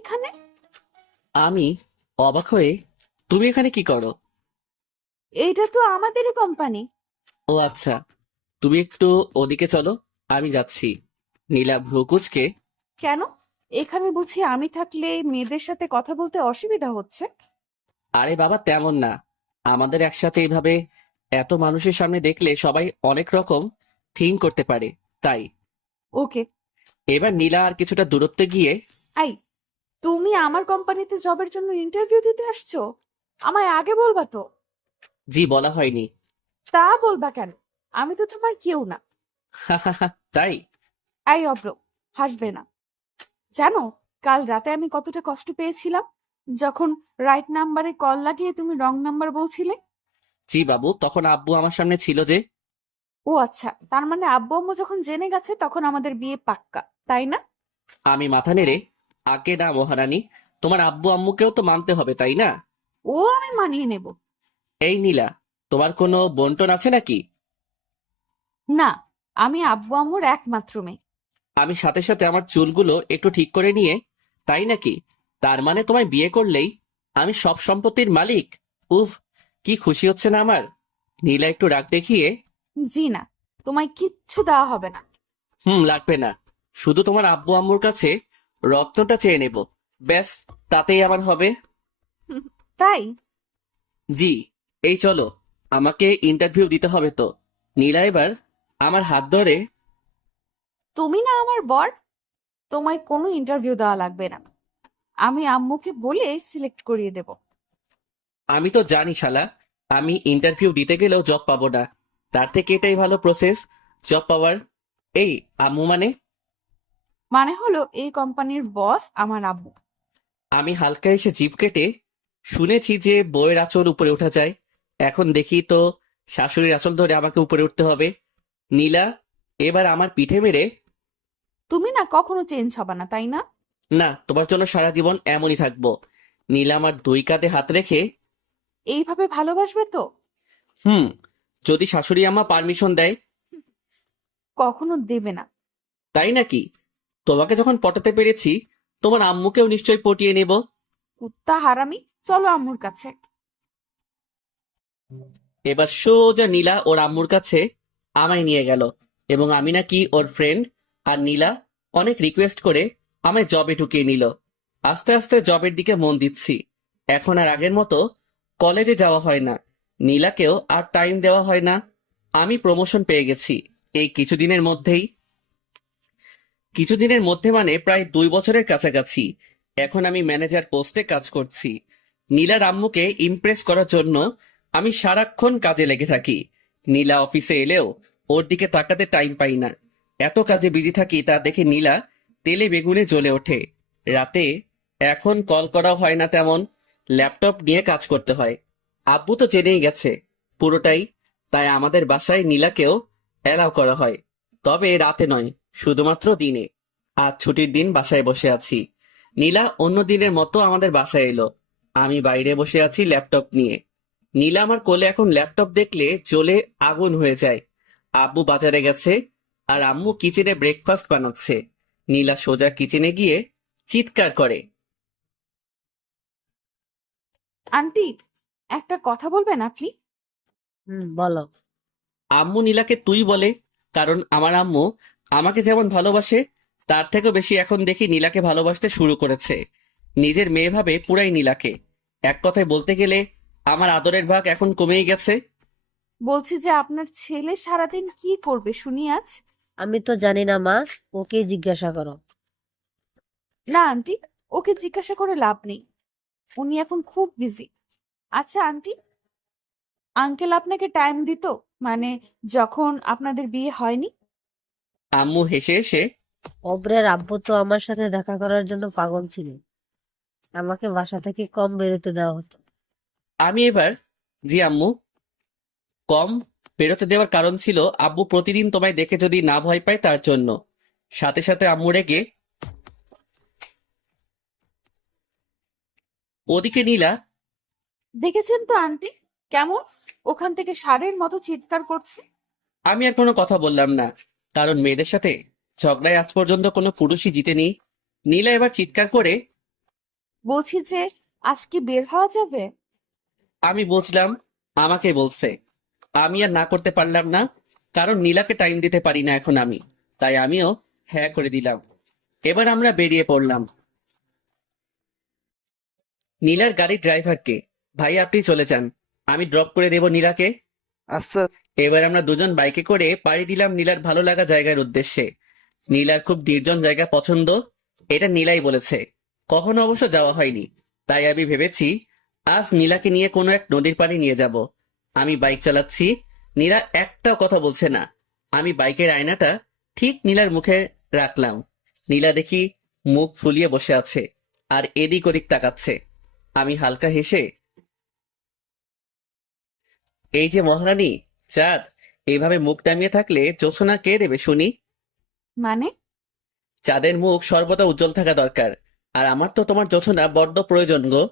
এখানে? আমি অবাক হয়ে, তুমি এখানে কি করো? এইটা তো আমাদেরই কোম্পানি। ও আচ্ছা, তুমি একটু ওদিকে চলো, আমি যাচ্ছি। নীলা ভ্রু কুঁচকে, কেন? এখানে বুঝি আমি থাকলে মেয়েদের সাথে কথা বলতে অসুবিধা হচ্ছে? আরে বাবা তেমন না, আমাদের একসাথে এইভাবে এত মানুষের সামনে দেখলে সবাই অনেক রকম থিঙ্ক করতে পারে, তাই। ওকে। এবার নীলা আর কিছুটা দূরত্বে গিয়ে, আই, তুমি আমার কোম্পানিতে জবের জন্য ইন্টারভিউ দিতে আসছো? আমায় আগে বলবা তো। জি বলা হয়নি। তা বলবা কেন? আমি তো তোমার কেউ না। তাই? আই অব্র, হাসবে না। জানো, কাল রাতে আমি কতটা কষ্ট পেয়েছিলাম যখন রাইট নাম্বারে কল লাগিয়ে তুমি রং নাম্বার বলছিলে। জি বাবু, তখন আব্বু আমার সামনে ছিল যে। ও আচ্ছা, তার মানে আব্বু আম্মু যখন জেনে গেছে তখন আমাদের বিয়ে পাক্কা, তাই না? আমি মাথা নেড়ে, আগে না মহারানী, তোমার আব্বু আম্মুকেও তো মানতে হবে তাই না? ও আমি মানিয়ে নেব। এই নীলা, তোমার কোনো বন্টন আছে নাকি? না, আমি আব্বু আম্মুর একমাত্র মেয়ে। আমি সাথে সাথে আমার চুলগুলো একটু ঠিক করে নিয়ে, তাই নাকি? তার মানে তোমায় বিয়ে করলেই আমি সব সম্পত্তির মালিক? উফ, কি খুশি হচ্ছে না আমার। নীলা একটু রাগ দেখিয়ে, জি না, তোমায় কিচ্ছু দেওয়া হবে না। লাগবে না, শুধু তোমার আব্বু আম্মুর কাছে রত্নটা চেয়ে নেব, ব্যাস, তাতেই আমার হবে। তাই? জি। এই চলো, আমাকে ইন্টারভিউ দিতে হবে তো। নীলা এবার আমার হাত ধরে, তুমি না আমার বর, তোমায় কোনো ইন্টারভিউ দেওয়া লাগবে না। আমি আম্মুকে বলে সিলেক্ট করিয়ে দেব। আমি তো জানি শালা, আমি ইন্টারভিউ দিতে গেলেও জব পাবো না, তার থেকে এটাই ভালো প্রসেস জব পাওয়ার। এই আম্মু মানে? মানে হলো এই কোম্পানির বস আমার আব্বু। আমি হালকা এসে জিভ কেটে, শুনেছি যে বউয়ের আঁচল উপরে ওঠা যায়, এখন দেখি তো শাশুড়ির আঁচল ধরে আমাকে উপরে উঠতে হবে। নীলা এবার আমার পিঠে মেরে, তুমি না কখনো চেঞ্জ হবে না, তাই না? না তোমার জন্য সারা জীবন এমনই থাকবো। নীলা আমার দুই কাঁধে হাত রেখে, এইভাবে ভালোবাসবে তো? হুম, যদি শাশুড়ি আমা পারমিশন দেয়। কখনো দেবে না। তাই নাকি? তোমাকে যখন পটাতে পেরেছি, তোমার আম্মুকেও নিশ্চয়ই পটিয়ে নেব। কুত্তা হারামি, চলো আম্মুর কাছে। এবার সোজা নীলা ওর আম্মুর কাছে আমায় নিয়ে গেল, এবং আমি নাকি ওর ফ্রেন্ড। আর নীলা অনেক রিকোয়েস্ট করে আমায় জবে ঢুকিয়ে নিল। আস্তে আস্তে জবের দিকে মন দিচ্ছি। এখন আর আগের মতো কলেজে যাওয়া হয় না, নীলাকেও আর টাইম দেওয়া হয় না। আমি প্রমোশন পেয়ে গেছি এই কিছুদিনের মধ্যে মানে প্রায় 2 বছরের কাছাকাছি। এখন আমি ম্যানেজার পোস্টে কাজ করছি। নীলার আম্মুকে ইমপ্রেস করার জন্য আমি সারাক্ষণ কাজে লেগে থাকি। নীলা অফিসে এলেও ওর দিকে তাকাতে টাইম পাই না, এত কাজে বিজি থাকি। তা দেখে নীলা তেলে বেগুনে জ্বলে ওঠে। রাতে এখন কল করাও হয় না তেমন, ল্যাপটপ নিয়ে কাজ করতে হয়। আব্বু তো জেনেই গেছে পুরোটাই, তাই আমাদের বাসায় নীলাকেও অ্যালাউ করা হয়, তবে রাতে নয়, শুধুমাত্র দিনে। আজ ছুটির দিন, বাসায় বসে আছি। নীলা অন্য দিনের মতো আমাদের বাসায় এলো। আমি বাইরে বসে আছি ল্যাপটপ নিয়ে। নীলা আমার কোলে এখন ল্যাপটপ দেখলে জ্বলে আগুন হয়ে যায়। আব্বু বাজারে গেছে, আর আম্মু কিচেনে ব্রেকফাস্ট বানাচ্ছে। নীলা সোজা কিচেনে গিয়ে চিৎকার করে, আন্টি, একটা কথা বলবেন আপনি? বলো। আম্মু নীলাকে তুই বলে, কারণ আমার আম্মু আমাকে যেমন ভালোবাসে তার থেকেও বেশি এখন দেখি নীলাকে ভালোবাসতে শুরু করেছে। নিজের মেয়ে ভাবে পুরাই নীলাকে। এক কথায় বলতে গেলে আমার আদরের ভাগ এখন কমেই গেছে। বলছি যে আপনার ছেলে সারাদিন কি করবে শুনি আজ। আমি তো জানি না মা, ওকে জিজ্ঞাসা করো। না আন্টি, ওকে জিজ্ঞাসা করে লাভ নেই। উনি এখন খুব বিজি। আচ্ছা আন্টি, আঙ্কেল আপনাকে টাইম দিত, মানে যখন আপনাদের বিয়ে হয়নি? আম্মু হেসে হেসে, অব্রের আব্বু তো আমার সাথে দেখা করার জন্য পাগল ছিল, আমাকে বাসা থেকে কম বেরোতে দেওয়া হতো। আমি এবার, জি আম্মু, কম বেরোতে দেওয়ার কারণ ছিল আব্বু প্রতিদিন তোমায় দেখে যদি না ভয় পায় তার জন্য। সাথে সাথে আম্মু রেগে, ওদিকে নীলা, দেখেছেন তো আন্টি, কেমন ওখান থেকে ষাঁড়ের মতো চিৎকার করছে। আমি আর কোনো কথা বললাম না, কারণ মেয়েদের সাথে ঝগড়ায় আজ পর্যন্ত কোনো পুরুষই জিতেনি। নীলা এবার চিৎকার করে, বলছি যে আজ কি বের হওয়া যাবে? আমি বুঝলাম আমাকে বলছে। আমি আর না করতে পারলাম না, কারণ নীলাকে টাইম দিতে পারি না এখন আমি। তাই আমিও হ্যাঁ করে দিলাম। এবার আমরা বেরিয়ে পড়লাম। নীলার গাড়ির ড্রাইভারকে, ভাই আপনি চলে যান, আমি ড্রপ করে দেব নীলাকে। আচ্ছা। এবার আমরা দুজন বাইকে করে পাড়ি দিলাম নীলার ভালো লাগা জায়গার উদ্দেশ্যে। নীলার খুব নির্জন জায়গা পছন্দ, এটা নীলাই বলেছে। কখনো অবশ্য যাওয়া হয়নি, তাই আমি ভেবেছি আজ নীলাকে নিয়ে কোনো এক নদীর পাড়ে নিয়ে যাব। আমি বাইক চালাচ্ছি, নীলা একটাও কথা বলছে না। আমি বাইকের আয়নাটা ঠিক নীলার মুখে রাখলাম। নীলা দেখি মুখ ফুলিয়ে বসে আছে আর এদিক ওদিক তাকাচ্ছে। আমি হালকা হেসে, এই যে মহারানী চাঁদ, এইভাবে মুখ নামিয়ে থাকলে জোছনা কে দেবে শুনি? মানে? চাঁদের মুখ সর্বদা উজ্জ্বল থাকা দরকার, আর আমার তো তোমার জোছনা বড্ড প্রয়োজন গো।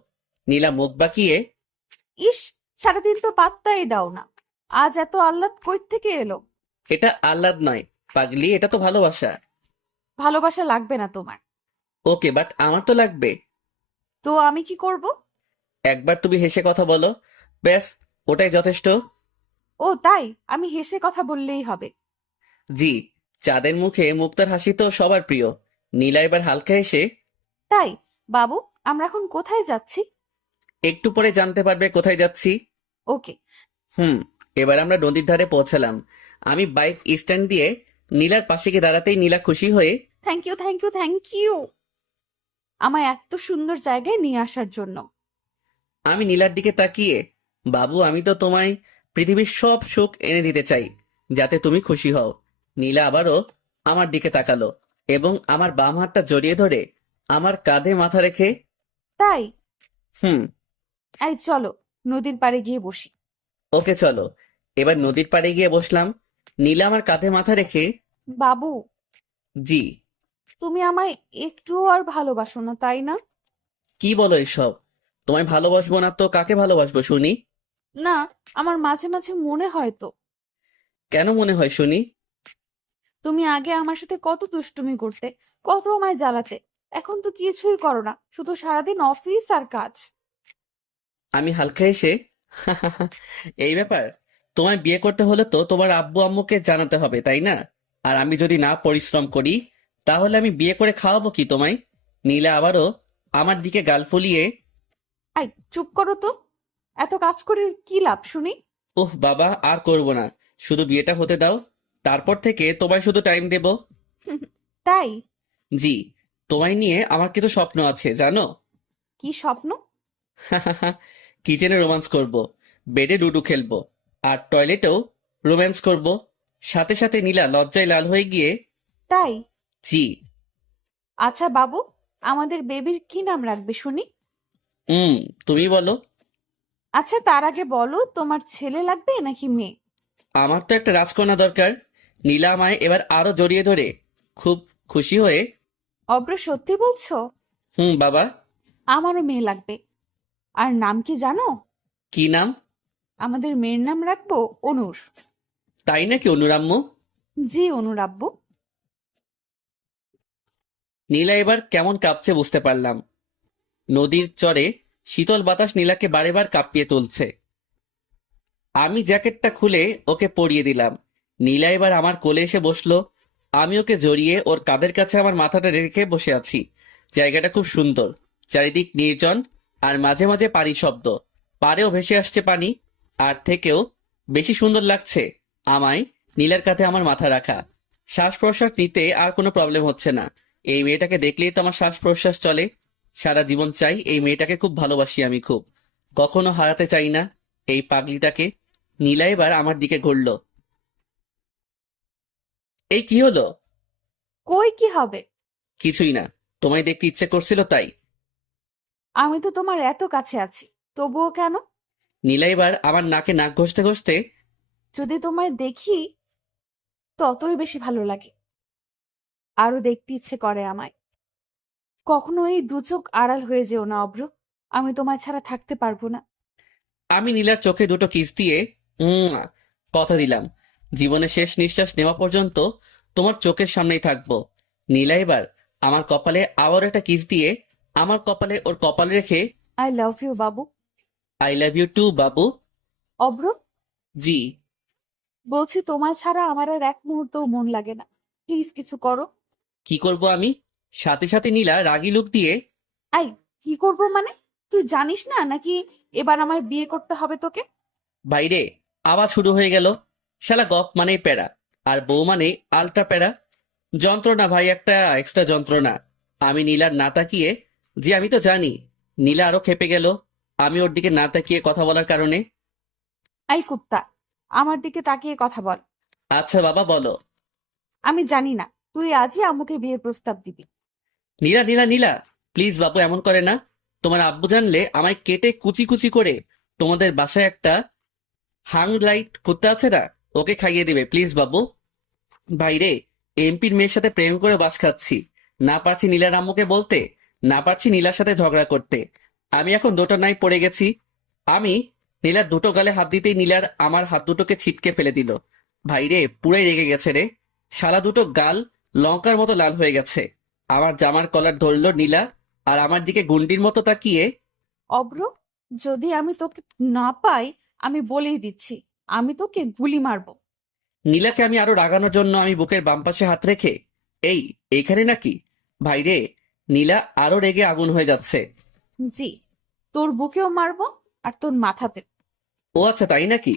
নীলা মুখ বাঁকিয়ে, ইস, সারাদিন তো পাত্তাই দাও না। আজ এত আহ্লাদ কই থেকে এলো? এটা আহ্লাদ নয় পাগলি, এটা তো ভালোবাসা। ভালোবাসা লাগবে না তোমার। ওকে, বাট আমার তো লাগবে। তো আমি কি করব? একবার তুমি হেসে কথা বলো, ব্যাস, ওটাই যথেষ্ট। ও তাই? আমি হেসে কথা বললেই হবে? জি, চাঁদের মুখে মুক্তার হাসি তো সবার প্রিয়। নীলা এবার হালকা হেসে, তাই? বাবু, আমরা এখন কোথায় যাচ্ছি? একটু পরে জানতে পারবে কোথায় যাচ্ছি। ওকে। হুম। এবার আমরা নদীর ধারে পৌঁছালাম। আমি বাইক স্ট্যান্ড দিয়ে নীলার পাশে গিয়ে দাঁড়াতেই নীলা খুশি হয়ে, thank you, thank you, thank you আমায় এত সুন্দর জায়গায় নিয়ে আসার জন্য। আমি নীলার দিকে তাকিয়ে, বাবু আমি তো তোমায় পৃথিবীর সব সুখ এনে দিতে চাই, যাতে তুমি খুশি হও। নীলা আবারও আমার দিকে তাকালো এবং আমার বাম হাতটা জড়িয়ে ধরে আমার কাঁধে মাথা রেখে, তাই? হুম। এই চলো, নদীর পাড়ে গিয়ে বসি। ওকে চলো। এবার নদীর পাড়ে গিয়ে বসলাম। নীলা আমার কাঁধে মাথা রেখে, বাবু, জি। তুমি আমায় একটু আর ভালোবাসো না, তাই না? কি বলো এসব? তোমায় ভালোবাসবো না তো কাকে ভালোবাসবো শুনি? না, আমার মাঝে মাঝে মনে হয় তো। কেন মনে হয় শুনি? তুমি আগে আমার সাথে কত দুষ্টুমি করতে, কত আমায় জ্বালাতে। এখন তো কিছুই করো না, শুধু সারাদিন অফিস আর কাজ। আমি হালকা এসে, এই ব্যাপার, তোমায় বিয়ে করতে হলে তো তোমার আব্বু আম্মুকে জানাতে হবে তাই না? আর আমি যদি না পরিশ্রম করি, তাহলে আমি বিয়ে করে খাওয়াবো কি তোমায়? নীলা আবারও আমার দিকে গাল ফুলিয়ে, আই চুপ করো তো। এত কাজ করে কি লাভ শুনি? ওহ বাবা আর করব না, শুধু বিয়েটা হতে দাও, তারপর থেকে তোমায় শুধু টাইম দেব। তাই? জি, তোমায় নিয়ে আমার কিছু স্বপ্ন আছে জানো। কি স্বপ্ন? কিচেনে রোমান্স করব, বেডে লুডো খেলবো, আর টয়লেটেও রোম্যান্স করব। সাথে সাথে নীলা লজ্জায় লাল হয়ে গিয়ে, তাই? জি। আচ্ছা বাবু, আমাদের বেবির কি নাম রাখবে শুনি? হুম, তুমি বলো। আচ্ছা তার আগে বলো, তোমার ছেলে লাগবে নাকি মেয়ে? আমার তো একটা রাজকন্যা দরকার। নীলা আমায় এবার আরো জড়িয়ে ধরে খুব খুশি হয়ে, অব্র, সত্যি বলছো? হুম বাবা। আমারও মেয়ে লাগবে। আর নাম কি জানো? কি নাম? আমাদের মেয়ের নাম রাখবো অনুর। তাই নাকি অনুরাম্মু? জি অনুর আব্বু। নীলা এবার কেমন কাঁপছে বুঝতে পারলাম। নদীর চরে শীতল বাতাস নীলাকে বারেবার কাঁপিয়ে তুলছে। আমি জ্যাকেটটা খুলে ওকে পরিয়ে দিলাম। নীলা এবার আমার কোলে এসে বসলো। আমি ওকে জড়িয়ে ওর কাঁধের কাছে আমার মাথাটা রেখে বসে আছি। জায়গাটা খুব সুন্দর, চারিদিক নির্জন, আর মাঝে মাঝে পানি শব্দ। পাড়েও ভেসে আসছে পানি। আর থেকেও বেশি সুন্দর লাগছে আমায় নীলার কাঁধে আমার মাথা রাখা। শ্বাস প্রশ্বাস নিতে আর কোনো প্রবলেম হচ্ছে না। এই মেয়েটাকে দেখলেই তো আমার শ্বাস প্রশ্বাস চলে। সারা জীবন চাই এই মেয়েটাকে, খুব ভালোবাসি আমি, খুব। কখনো হারাতে চাই না এই পাগলিটাকে। নীলা এবার আমার দিকে ঘুরল। এই কি হলো? কই কি হবে? কিছুই না, তোমায় দেখতে ইচ্ছে করছিল তাই। আমি তো তোমার এত কাছে আছি, তবুও কেন? নীলা এবার আমার নাকে নাক ঘষতে ঘষতে, যদি তোমায় দেখি ততই বেশি ভালো লাগে। আরো দেখতে ইচ্ছে করে আমায়। কখনো এই দু চোখ আড়াল হয়ে যেও না অব্র। আমি তোমায় ছাড়া থাকতে পারবো না। আমি নীলার চোখে দুটো কিস দিয়ে, কথা দিলাম জীবনের শেষ নিঃশ্বাস নেওয়া পর্যন্ত তোমার চোখের সামনেই থাকবো। নীলা এবার আমার কপালে আবার একটা কিস দিয়ে আমার কপালে ওর কপাল রেখে I love you Babu. I love you two বাবু। অব্র, জি। বলছি তোমার ছাড়া আমার আর এক মুহূর্তও মন লাগে না, প্লিজ কিছু করো। কি করব আমি? সাথে সাথে নীলা রাগী লুক দিয়ে, আই, কি করবো মানে? তুই জানিস না নাকি এবার আমায় বিয়ে করতে হবে তোকে? বাইরে আবার শুরু হয়ে গেল। শালা গপ মানে প্যারা, আর বউ মানে আলট্রা প্যারা। যন্ত্রণা ভাই, একটা এক্সট্রা যন্ত্রণা। আমি নীলার না তাকিয়ে, যে আমি তো জানি। নীলা আরো খেপে গেল আমি ওর দিকে না তাকিয়ে কথা বলার কারণে। আই কুত্তা, আমার দিকে তাকিয়ে কথা বল। আচ্ছা বাবা বলো। আমি জানি না তুই আজই আম্মুকে বিয়ের প্রস্তাব দিবি। নীলা নীলা নীলা, প্লিজ বাবু এমন করে না। তোমার আব্বু জানলে আমায় কেটে কুচি কুচি করে তোমাদের বাসায় একটা হাং লাইট কুত্তা আছে না, ওকে খাইয়ে দেবে প্লিজ বাবু। বাইরে এমপির মেয়ের সাথে প্রেম করে বাস খাচ্ছি, না পারছি নীলার আম্মুকে বলতে, না পারছি নীলার সাথে ঝগড়া করতে। আমি এখন দুটো নাই পড়ে গেছি। আমি নীলার দুটো গালে হাত দিতেই নীলার আমার হাত দুটোকে ছিটকে ফেলে দিল। ভাইরে পুরাই রেগে গেছে রে। শালা দুটো গাল লঙ্কার মতো লাল হয়ে গেছে। আমার জামার কলার ধরলো নীলা, আর আমার দিকে গুন্ডির মতো তাকিয়ে। অব্র, যদি আমি তোকে না পাই, আমি বলেই দিচ্ছি, আমি তোকে গুলি মারবো। নীলাকে আমি আরো রাগানোর জন্য আমি বুকের বাম পাশে হাত রেখে, এই এইখানে নাকি? ভাইরে, নীলা আরো রেগে আগুন হয়ে যাচ্ছে। জি, তোর বুকেও মারবো আর তোর মাথাতে। ও আচ্ছা তাই নাকি?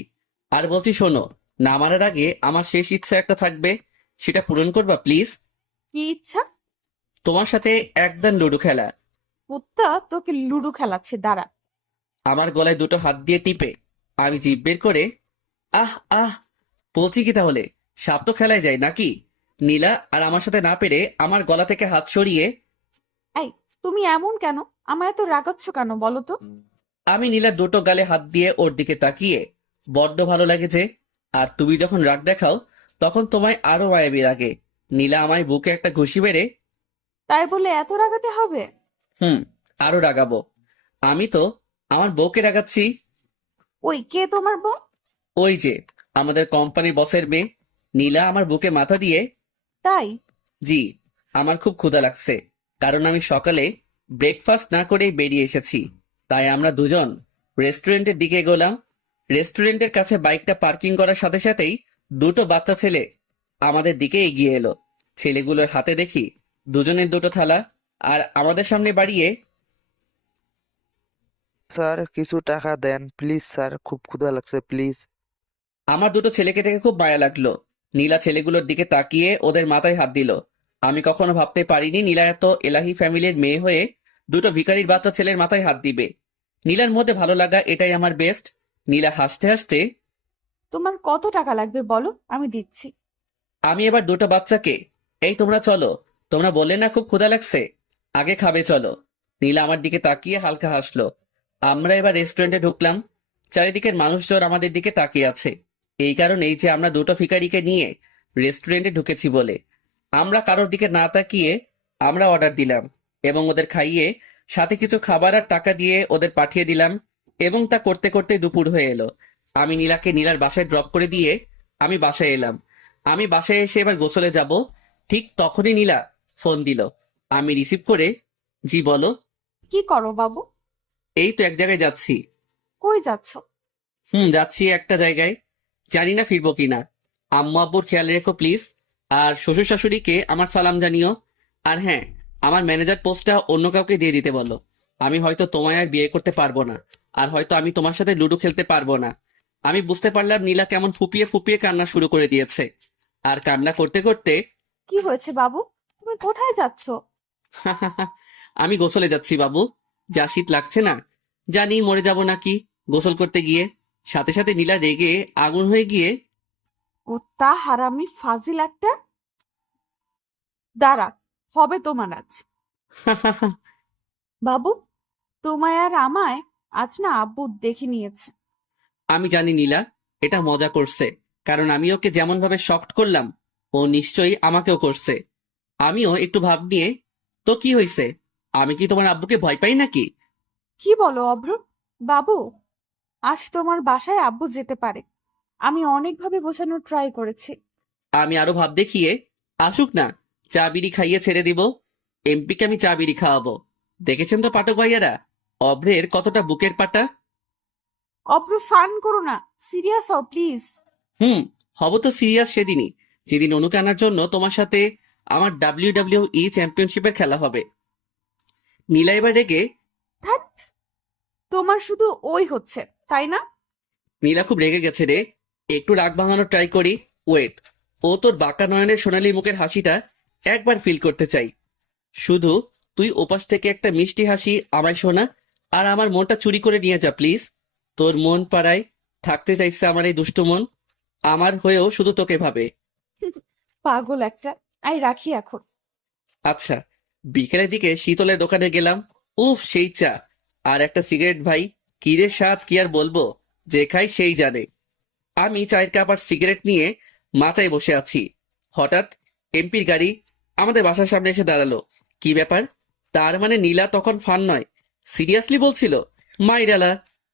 আর বলছি শোনো, না মারার আগে আমার শেষ ইচ্ছা একটা থাকবে, সেটা পূরণ করবা প্লিজ। কি ইচ্ছা? তোমার সাথে একদম লুডো খেলা। কুত্তা তোকে লুডো খেলাচ্ছে, দাঁড়া। আমার গলায় দুটো হাত দিয়ে টিপে আমি জিভ বের করে, আহ আহ, বলছি কি তাহলে, সাপ তো খেলায় যায় নাকি? নীলা আর আমার সাথে না পেরে আমার গলা থেকে হাত সরিয়ে, এই, তুমি এমন কেন? আমায় এত রাগাচ্ছ কেন বলো তো? আমি নীলার দুটো গালে হাত দিয়ে ওর দিকে তাকিয়ে, বড্ড ভালো লাগে যে, আর তুমি যখন রাগ দেখাও তখন তোমায় আরো মায়াবী লাগে। নীলা আমায় বুকে একটা ঘুষি মেরে, তাই বলে এত রাগাতে হবে? হুম, আরো রাগাবো। আমি তো আমার বউকে রাগাচ্ছি। ওই কে তোমার বউ? ওই যে আমাদের কোম্পানি বসের মেয়ে। নীলা আমার বুকে মাথা দিয়ে, তাই? জি, আমার খুব ক্ষুধা লাগছে, কারণ আমি সকালে ব্রেকফাস্ট না করেই বেরিয়ে এসেছি। তাই আমরা দুজন রেস্টুরেন্টের দিকে এগোলাম। রেস্টুরেন্টের কাছে বাইকটা পার্কিং করার সাথে সাথেই দুটো বাচ্চা ছেলে আমাদের দিকে এগিয়ে এলো। ছেলেগুলোর হাতে দেখি দুজনের দুটো থালা, আর আমাদের সামনে বাড়িয়ে, স্যার কিছু টাকা দেন প্লিজ স্যার, খুব ক্ষুধা লাগছে প্লিজ। আমার দুটো ছেলেকে দেখে খুব মায়া লাগলো। নীলা ছেলেগুলোর দিকে তাকিয়ে ওদের মাথায় হাত দিল। আমি কখনো ভাবতে পারিনি নীলা এত এলাহি ফ্যামিলির মেয়ে হয়ে দুটো ভিখারির বাচ্চা ছেলের মাথায় হাত দিবে। নীলার মধ্যে ভালো লাগা এটাই আমার বেস্ট। নীলা হাসতে হাসতে, তোমার কত টাকা লাগবে বলো, আমি দিচ্ছি। আমি এবার দুটো বাচ্চাকে, এই তোমরা চলো, তোমরা বললে না খুব ক্ষুধা লাগছে, আগে খাবে চলো। নীলা আমার দিকে তাকিয়ে হালকা হাসলো। আমরা এবার রেস্টুরেন্টে ঢুকলাম। চারিদিকের মানুষজন আমাদের দিকে তাকিয়ে আছে, এই কারণেই যে আমরা দুটো ভিখারিকে নিয়ে রেস্টুরেন্টে ঢুকেছি বলে। আমরা কারোর দিকে না তাকিয়ে আমরা অর্ডার দিলাম এবং ওদের খাইয়ে সাথে কিছু খাবার আর টাকা দিয়ে ওদের পাঠিয়ে দিলাম। এবং তা করতে করতে দুপুর হয়ে এলো। আমি নীলাকে নীলার বাসায় ড্রপ করে দিয়ে আমি বাসায় এলাম। আমি বাসায় এসে এবার গোসলে যাব, ঠিক তখনই নীলা ফোন দিল। আমি রিসিভ করে, জি বলো। কি করো বাবু? এই তো এক জায়গায় যাচ্ছি। কই যাচ্ছ? যাচ্ছি একটা জায়গায়, জানি না ফিরবো কিনা। আম্মু আব্বুর খেয়াল রেখো প্লিজ, আর শ্বশুর শাশুড়িকে আমার সালাম জানিও। আর হ্যাঁ, আমার ম্যানেজার পোস্টটা অন্য কাউকে দিয়ে দিতে বলো। আমি হয়তো তোমায় আর বিয়ে করতে পারবো না, আর হয়তো আমি তোমার সাথে লুডো খেলতে পারবো না। আমি বুঝতে পারলাম নীলা কেমন ফুপিয়ে ফুপিয়ে কান্না শুরু করে দিয়েছে, আর কান্না করতে করতে, কি হয়েছে বাবু? তুমি কোথায় যাচ্ছ? আমি গোসলে যাচ্ছি বাবু। যা শীত লাগছে না, জানি মরে যাব নাকি গোসল করতে গিয়ে। সাথে সাথে নীলা রেগে আগুন হয়ে গিয়ে, ও তা হারামি ফাজিল একটা। দাঁড়া, হবে তোমার আজ। বাবু, তোমায় আর আমায় আজ না আব্বু দেখে নিয়েছে। আমি জানি নীলা এটা মজা করছে, কারণ আমি ওকে যেমন ভাবে শক্ট করলাম ও নিশ্চয়ই আমাকেও করছে। আমিও একটু ভাব নিয়ে, তো কি হয়েছে, আমি কি তোমার আব্বুকে ভয় পাই নাকি? কি বলো অভ্র? বাবু, আজ তোমার বাসায় আব্বু যেতে পারে। আমি অনেকভাবে বোঝানোর ট্রাই করেছি। আমি আরো ভাব দেখিয়ে, আসুক না, চা বিড়ি খাইয়ে ছেড়ে দিব। এমপিকে আমি চা বিড়ি খাওয়াবো। দেখেছেন তো পাঠক ভাইয়ারা, অভ্রের কতটা বুকের পাটা। অব্র ফান করো না, সিরিয়াস হও প্লিজ। হুম, হব তো সিরিয়াস সেদিনই, যেদিন অনুকে আনার জন্য তোমার সাথে আমার WWE চ্যাম্পিয়নশিপের খেলা হবে। নীলা এবার রেগে, ধ্যাৎ, তোমার শুধু ওই হচ্ছে, তাই না? নীলা খুব রেগে গেছে রে। একটু রাগ ভাঙানোর ট্রাই করি। ওয়েট, ও তোর বাঁকা নয়নের সোনালী মুখের হাসিটা একবার ফিল করতে চাই। শুধু তুই ওপাশ থেকে একটা মিষ্টি হাসি আমায় শোনা, আর আমার মনটা চুরি করে নিয়ে যা প্লিজ। তোর মন পাড়ায় থাকতে চাইছে আমার এই দুষ্টু মন, আমার হয়েও শুধু তোকে ভাবে। পাগল একটা। আই রাখি এখন। আচ্ছা, বিকেলের দিকে শীতলের দোকানে গেলাম। উফ, সেই চা আর একটা সিগারেট ভাই, কি রে স্বাদ, কি আর বলবো, যে খাই সেই জানে। আমি চায়ের কাপ আর সিগারেট নিয়ে মাচায় বসে আছি। হঠাৎ এমপির গাড়ি আমাদের বাসার সামনে এসে দাঁড়ালো। কি ব্যাপার? তার মানে নীলা তখন ফান নয়, সিরিয়াসলি বলছিল? মাইরালা,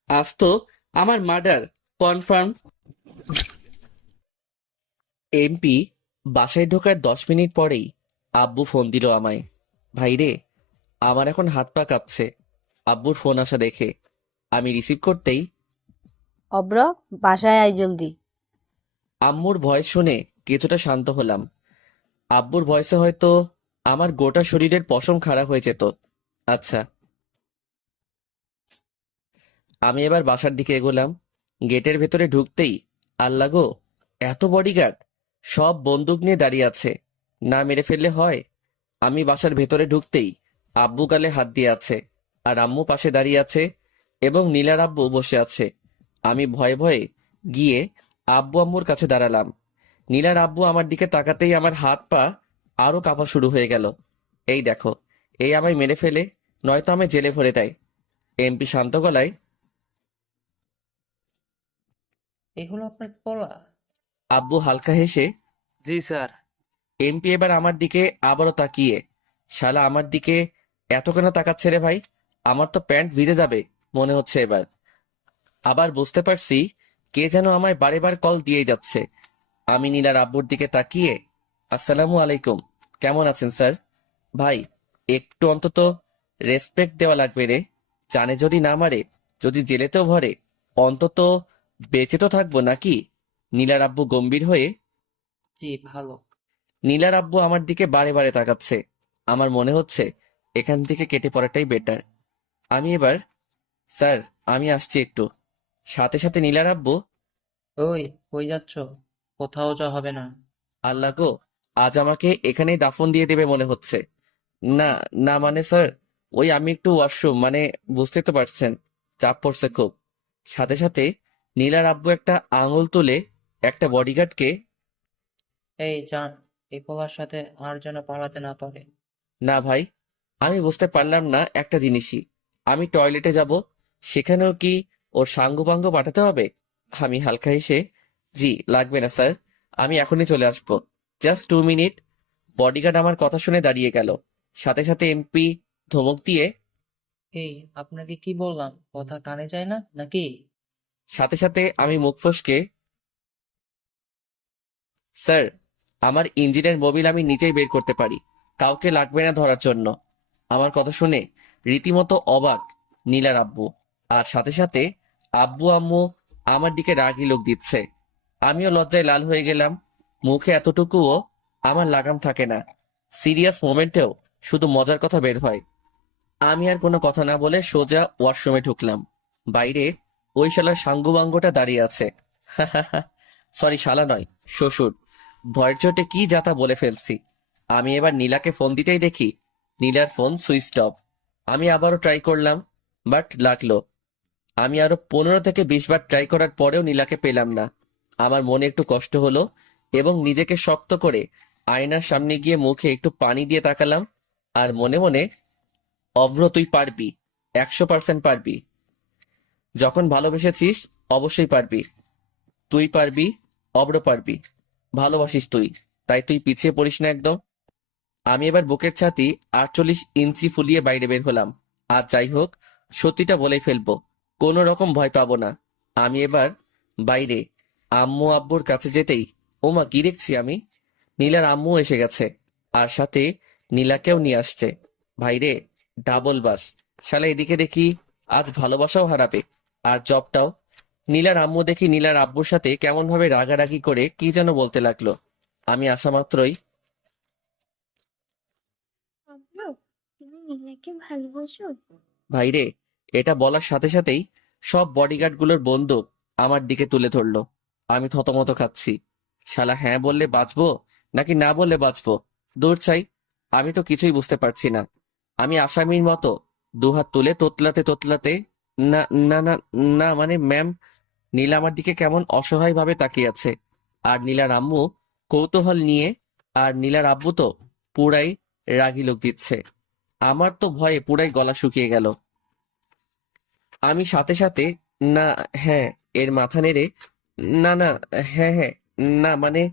আজ তো আমার মার্ডার কনফার্ম। এমপি বাসায় ঢোকার 10 মিনিট পরেই আব্বু ফোন দিল আমায়। ভাইরে, আমার এখন হাত পা কাঁপছে আব্বুর ফোন আসা দেখে। আমি রিসিভ করতেই অব্র, বাসায় আয় জলদি। আম্মুর ভয়েস শুনে কিছুটা শান্ত হলাম। আব্বুর ভয়েসে হয়তো আমার গোটা শরীরের পশম খাড়া হয়ে যেত। আচ্ছা, আমি এবার বাসার দিকে এগোলাম। গেটের ভেতরে ঢুকতেই আল্লাহ গো, এত বডিগার্ড, সব বন্দুক নিয়ে দাঁড়িয়ে আছে, না মেরে ফেললে হয়। আমি বাসার ভেতরে ঢুকতেই আব্বু গালে হাত দিয়ে আছে, আর আম্মু পাশে দাঁড়িয়ে আছে, এবং নীলার আব্বু বসে আছে। আমি ভয়ে ভয়ে গিয়ে আব্বু আম্মুর কাছে দাঁড়ালাম। নীলার আব্বু আমার দিকে তাকাতেই আমার হাত পা আরো কাঁপা শুরু হয়ে গেল। এই দেখো, এই আমায় মেরে ফেলে, নয়তো আমায় জেলে ভরে দেয়। এমপি শান্ত গলায়, এগুলো আপনার পোলা? আব্বু হালকা হেসে, জি স্যার। এমপি এবার আমার দিকে আবারও তাকিয়ে, শালা আমার দিকে এত কেন তাকাচ্ছে রে ভাই? আমার তো প্যান্ট ভিজে যাবে মনে হচ্ছে এবার। আবার বুঝতে পারছি কে যেন আমায় বারে বার কল দিয়ে যাচ্ছে। আমি নীলার আব্বুর দিকে তাকিয়ে, আসসালামু আলাইকুম, কেমন আছেন স্যার? ভাই, একটু অন্তত রেসপেক্ট দেওয়া লাগবে রে। জানে যদি না মারে, যদি জেলেতেও ভরে, অন্তত বেঁচে তো থাকবো নাকি? নীলার আব্বু গম্ভীর হয়ে, জি ভালো। নীলার আব্বু আমার দিকে বারে বারে তাকাচ্ছে। আমার মনে হচ্ছে এখান থেকে কেটে পড়াটাই বেটার। আমি এবার, স্যার, আমি আসছি একটু। সাথে সাথে নীলার আব্বু, ওই, কই যাচ্ছ? কোথাও যা হবে না। আল্লাহ গো, আজ আমাকে এখানেই দাফন দিয়ে দেবে মনে হচ্ছে। না, না মানে স্যার, ওই আমি একটু ওয়াশরুম, মানে বুঝতে তো পারছেন, চাপ পড়ছে খুব। সাথে সাথে নীলার আব্বু একটা আঙুল তুলে একটা বডিগার্ডকে, এই যান, এই পোলার সাথে আর যেন পালাতে না পারে। না ভাই, আমি বুঝতে পারলাম না একটা জিনিসই। আমি টয়লেটে যাব, সেখানেও কি ওর সাঙ্গপাঙ্গ পাঠাতে হবে? আমি হালকা হেসে, জি লাগবে না স্যার, আমি এখনই চলে আসবো, জাস্ট 2 মিনিট। বডিগার্ড আমার কথা শুনে দাঁড়িয়ে গেল। সাথে সাথে এমপি ধমক দিয়ে, এই, আপনাকে কি বললাম, কথা কানে যায় না নাকি? সাথে সাথে আমি মুখ ফসকে, স্যার, আমার ইঞ্জিনের মোবিল আমি নিজেই বের করতে পারি, কাউকে লাগবে না ধরার জন্য। আমার কথা শুনে রীতিমতো অবাক নীলার আব্বু, আর সাথে সাথে আব্বু আম্মু আমার দিকে রাগি লোক দিচ্ছে। আমিও লজ্জায় লাল হয়ে গেলাম। মুখে এতটুকুও আমার লাগাম থাকে না। সিরিয়াস মোমেন্টেও শুধু মজার কথা বের হয়। আমি আর কোনো কথা না বলে সোজা ওয়াশরুমে ঢুকলাম। বাইরে ওই শালার সাঙ্গুবাঙ্গটা দাঁড়িয়ে আছে। সরি, শালা নয়, শ্বশুর। ভয়ের চোটে কি যাতা বলে ফেলছি। আমি এবার নীলাকে ফোন দিতেই দেখি নীলার ফোন সুইচ অফ। আমি আবারও ট্রাই করলাম, বাট লাগলো। আমি আরো 15 থেকে 20 বার ট্রাই করার পরেও নীলাকে পেলাম না। আমার মনে একটু কষ্ট হলো, এবং নিজেকে শক্ত করে আয়নার সামনে গিয়ে মুখে একটু পানি দিয়ে তাকালাম, আর মনে মনে, অভ্র তুই পারবি, 100% পারবি। যখন ভালোবেসেছিস অবশ্যই পারবি। তুই পারবি, অভ্র পারবি। ভালোবাসিস তুই, তাই তুই পিছিয়ে পড়িস না একদম। আমি এবার বুকের ছাতি 48 ইঞ্চি ফুলিয়ে বাইরে বের হলাম। আর যাই হোক, সত্যিটা বলেই ফেলবো, কোনো রকম ভয় পাবো না। আমি এবার বাইরে আম্মু আব্বুর কাছে যেতেই, ওমা কি দেখছি আমি, নীলার আম্মু এসে গেছে, আর সাথে নীলাকেও নিয়ে আসছে। ভাইরে, ডাবল বাস। শালা এদিকে দেখি আজ ভালোবাসাও হারাবে, আর জবটাও। নীলার আম্মু দেখি নীলার আব্বুর সাথে কেমন ভাবে রাগারাগি করে কি যেন বলতে লাগলো। আমি আসা মাত্রই, আব্বু, তুমি নীলাকে ভালোবাসো? ভাইরে, এটা বলার সাথে সাথেই সব বডিগার্ড গুলোর বন্দুক আমার দিকে তুলে ধরলো। আমি থতমত খাচ্ছি। শালা হ্যাঁ বললে বাঁচবো নাকি না বললে বাঁচবো, দূর চাই। আমি তো কিছুই বুঝতে পারছি না। আমি আসামির মতো দুহাত তুলে তোতলাতে তোতলাতে, না না না না মানে ম্যাম। নীলা আমার দিকে কেমন অসহায় ভাবে তাকিয়ে আছে, আর নীলার আম্মু কৌতূহল নিয়ে, আর নীলার আব্বু তো পুরাই রাগী লোক দিচ্ছে। আমার তো ভয়ে পুরাই গলা শুকিয়ে গেল। আমি সাথে সাথে, না, হ্যাঁ এর মাথা নেড়ে, না না, হ্যাঁ হ্যাঁ, না মানে।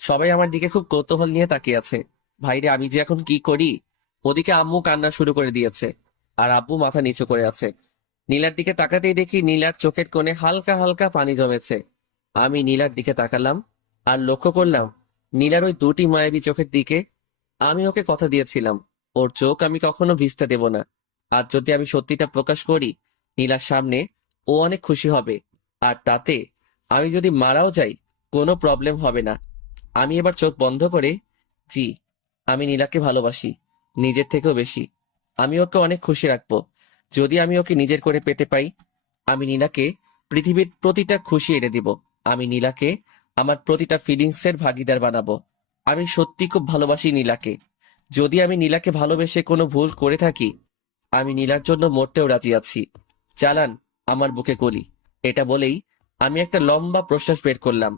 সবাই আমার দিকে খুব কৌতূহল নিয়ে তাকিয়ে আছে। ভাইরে, আমি যে এখন কি করি। ওদিকে আম্মু কান্না শুরু করে দিয়েছে, আর আব্বু মাথা নিচু করে আছে। নীলার দিকে তাকাতেই দেখি নীলার চোখের কোণে হালকা হালকা পানি জমেছে। আমি নীলার দিকে তাকালাম, আর লক্ষ্য করলাম নীলার ওই দুটি মায়াবী চোখের দিকে। আমি ওকে কথা দিয়েছিলাম ওর চোখ আমি কখনো ভিজতে দেব না। আর যদি আমি সত্যিটা প্রকাশ করি নীলার সামনে, ও অনেক খুশি হবে। আর তাতে আমি যদি মারাও যাই কোনো প্রবলেম হবে না। আমি এবার চোখ বন্ধ করে, জি, আমি নীলাকে ভালোবাসি, নিজের থেকেও বেশি। আমি ওকে অনেক খুশি রাখবো। যদি আমি ওকে নিজের করে পেতে পাই, আমি নীলাকে পৃথিবীর প্রতিটা খুশি এনে দিব। আমি নীলাকে আমার প্রতিটা ফিলিংসের ভাগিদার বানাবো। আমি সত্যি খুব ভালোবাসি নীলাকে। যদি আমি নীলাকে ভালোবেসে কোনো ভুল করে থাকি, আমি নীলার জন্য মরতেও রাজি আছি। চালান আমার বুকে গুলি। এটা বলেই আমি একটা লম্বা প্রশ্বাস বের করলাম।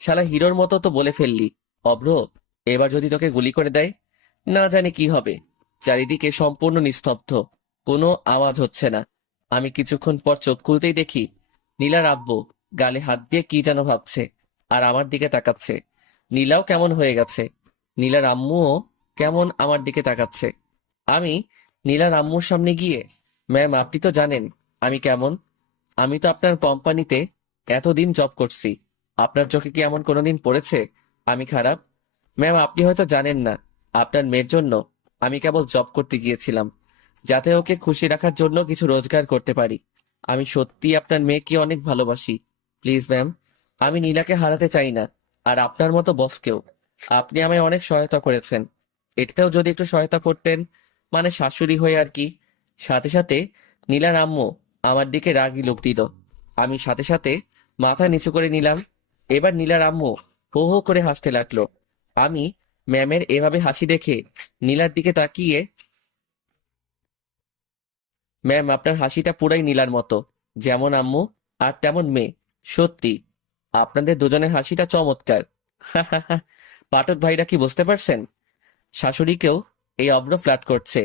শালা হিরোর মতো তো বলে ফেললি, অভ্র। এবার যদি তোকে গুলি করে দেয়, না জানি কি হবে। চারিদিকে সম্পূর্ণ নিস্তব্ধ, কোনো আওয়াজ হচ্ছে না। আমি কিছুক্ষণ পর চোখ খুলতেই দেখি নীলার আব্বু গালে হাত দিয়ে কি যেন ভাবছে, আর আমার দিকে তাকাচ্ছে। নীলাও কেমন হয়ে গেছে, নীলার আম্মুও কেমন আমার দিকে তাকাচ্ছে। আমি নীলার আম্মুর সামনে গিয়ে, ম্যাম আপনি তো জানেন আমি কেমন। আমি তো আপনার কোম্পানিতে এতদিন জব করছি। আপনার চোখে কি এমন কোনোদিন পড়েছে আমি খারাপ? ম্যাম আপনি হয়তো জানেন না, আপনার মেয়ের জন্য আমি কেবল জব করতে গিয়েছিলাম, যাতে ওকে খুশি রাখার জন্য কিছু রোজগার করতে পারি। আমি সত্যি আপনার মেয়েকে অনেক ভালোবাসি। প্লিজ ম্যাম, আমি নীলাকে হারাতে চাই না, আর আপনার মতো বসকেও। আপনি আমায় অনেক সহায়তা করেছেন, এটাতেও যদি একটু সহায়তা করতেন, মানে শাশুড়ি হয়ে আর কি। সাথে সাথে নীলার আম্মু আমার দিকে রাগী লোক দিল। আমি সাথে সাথে মাথা নিচু করে নিলাম। এবার নীলার আম্মু হো হো করে হাসতে লাগলো। আমি ম্যামের এভাবে হাসি দেখে নীলার দিকে তাকিয়ে, ম্যাম আপনার হাসিটা পুরাই নীলার মতো, যেমন আম্মু আর তেমন মেয়ে। সত্যি আপনাদের দুজনের হাসিটা চমৎকার। পাঠক ভাইরা কি বুঝতে পারছেন? শাশুড়িকেও এই অব্র ফ্ল্যাট করছে।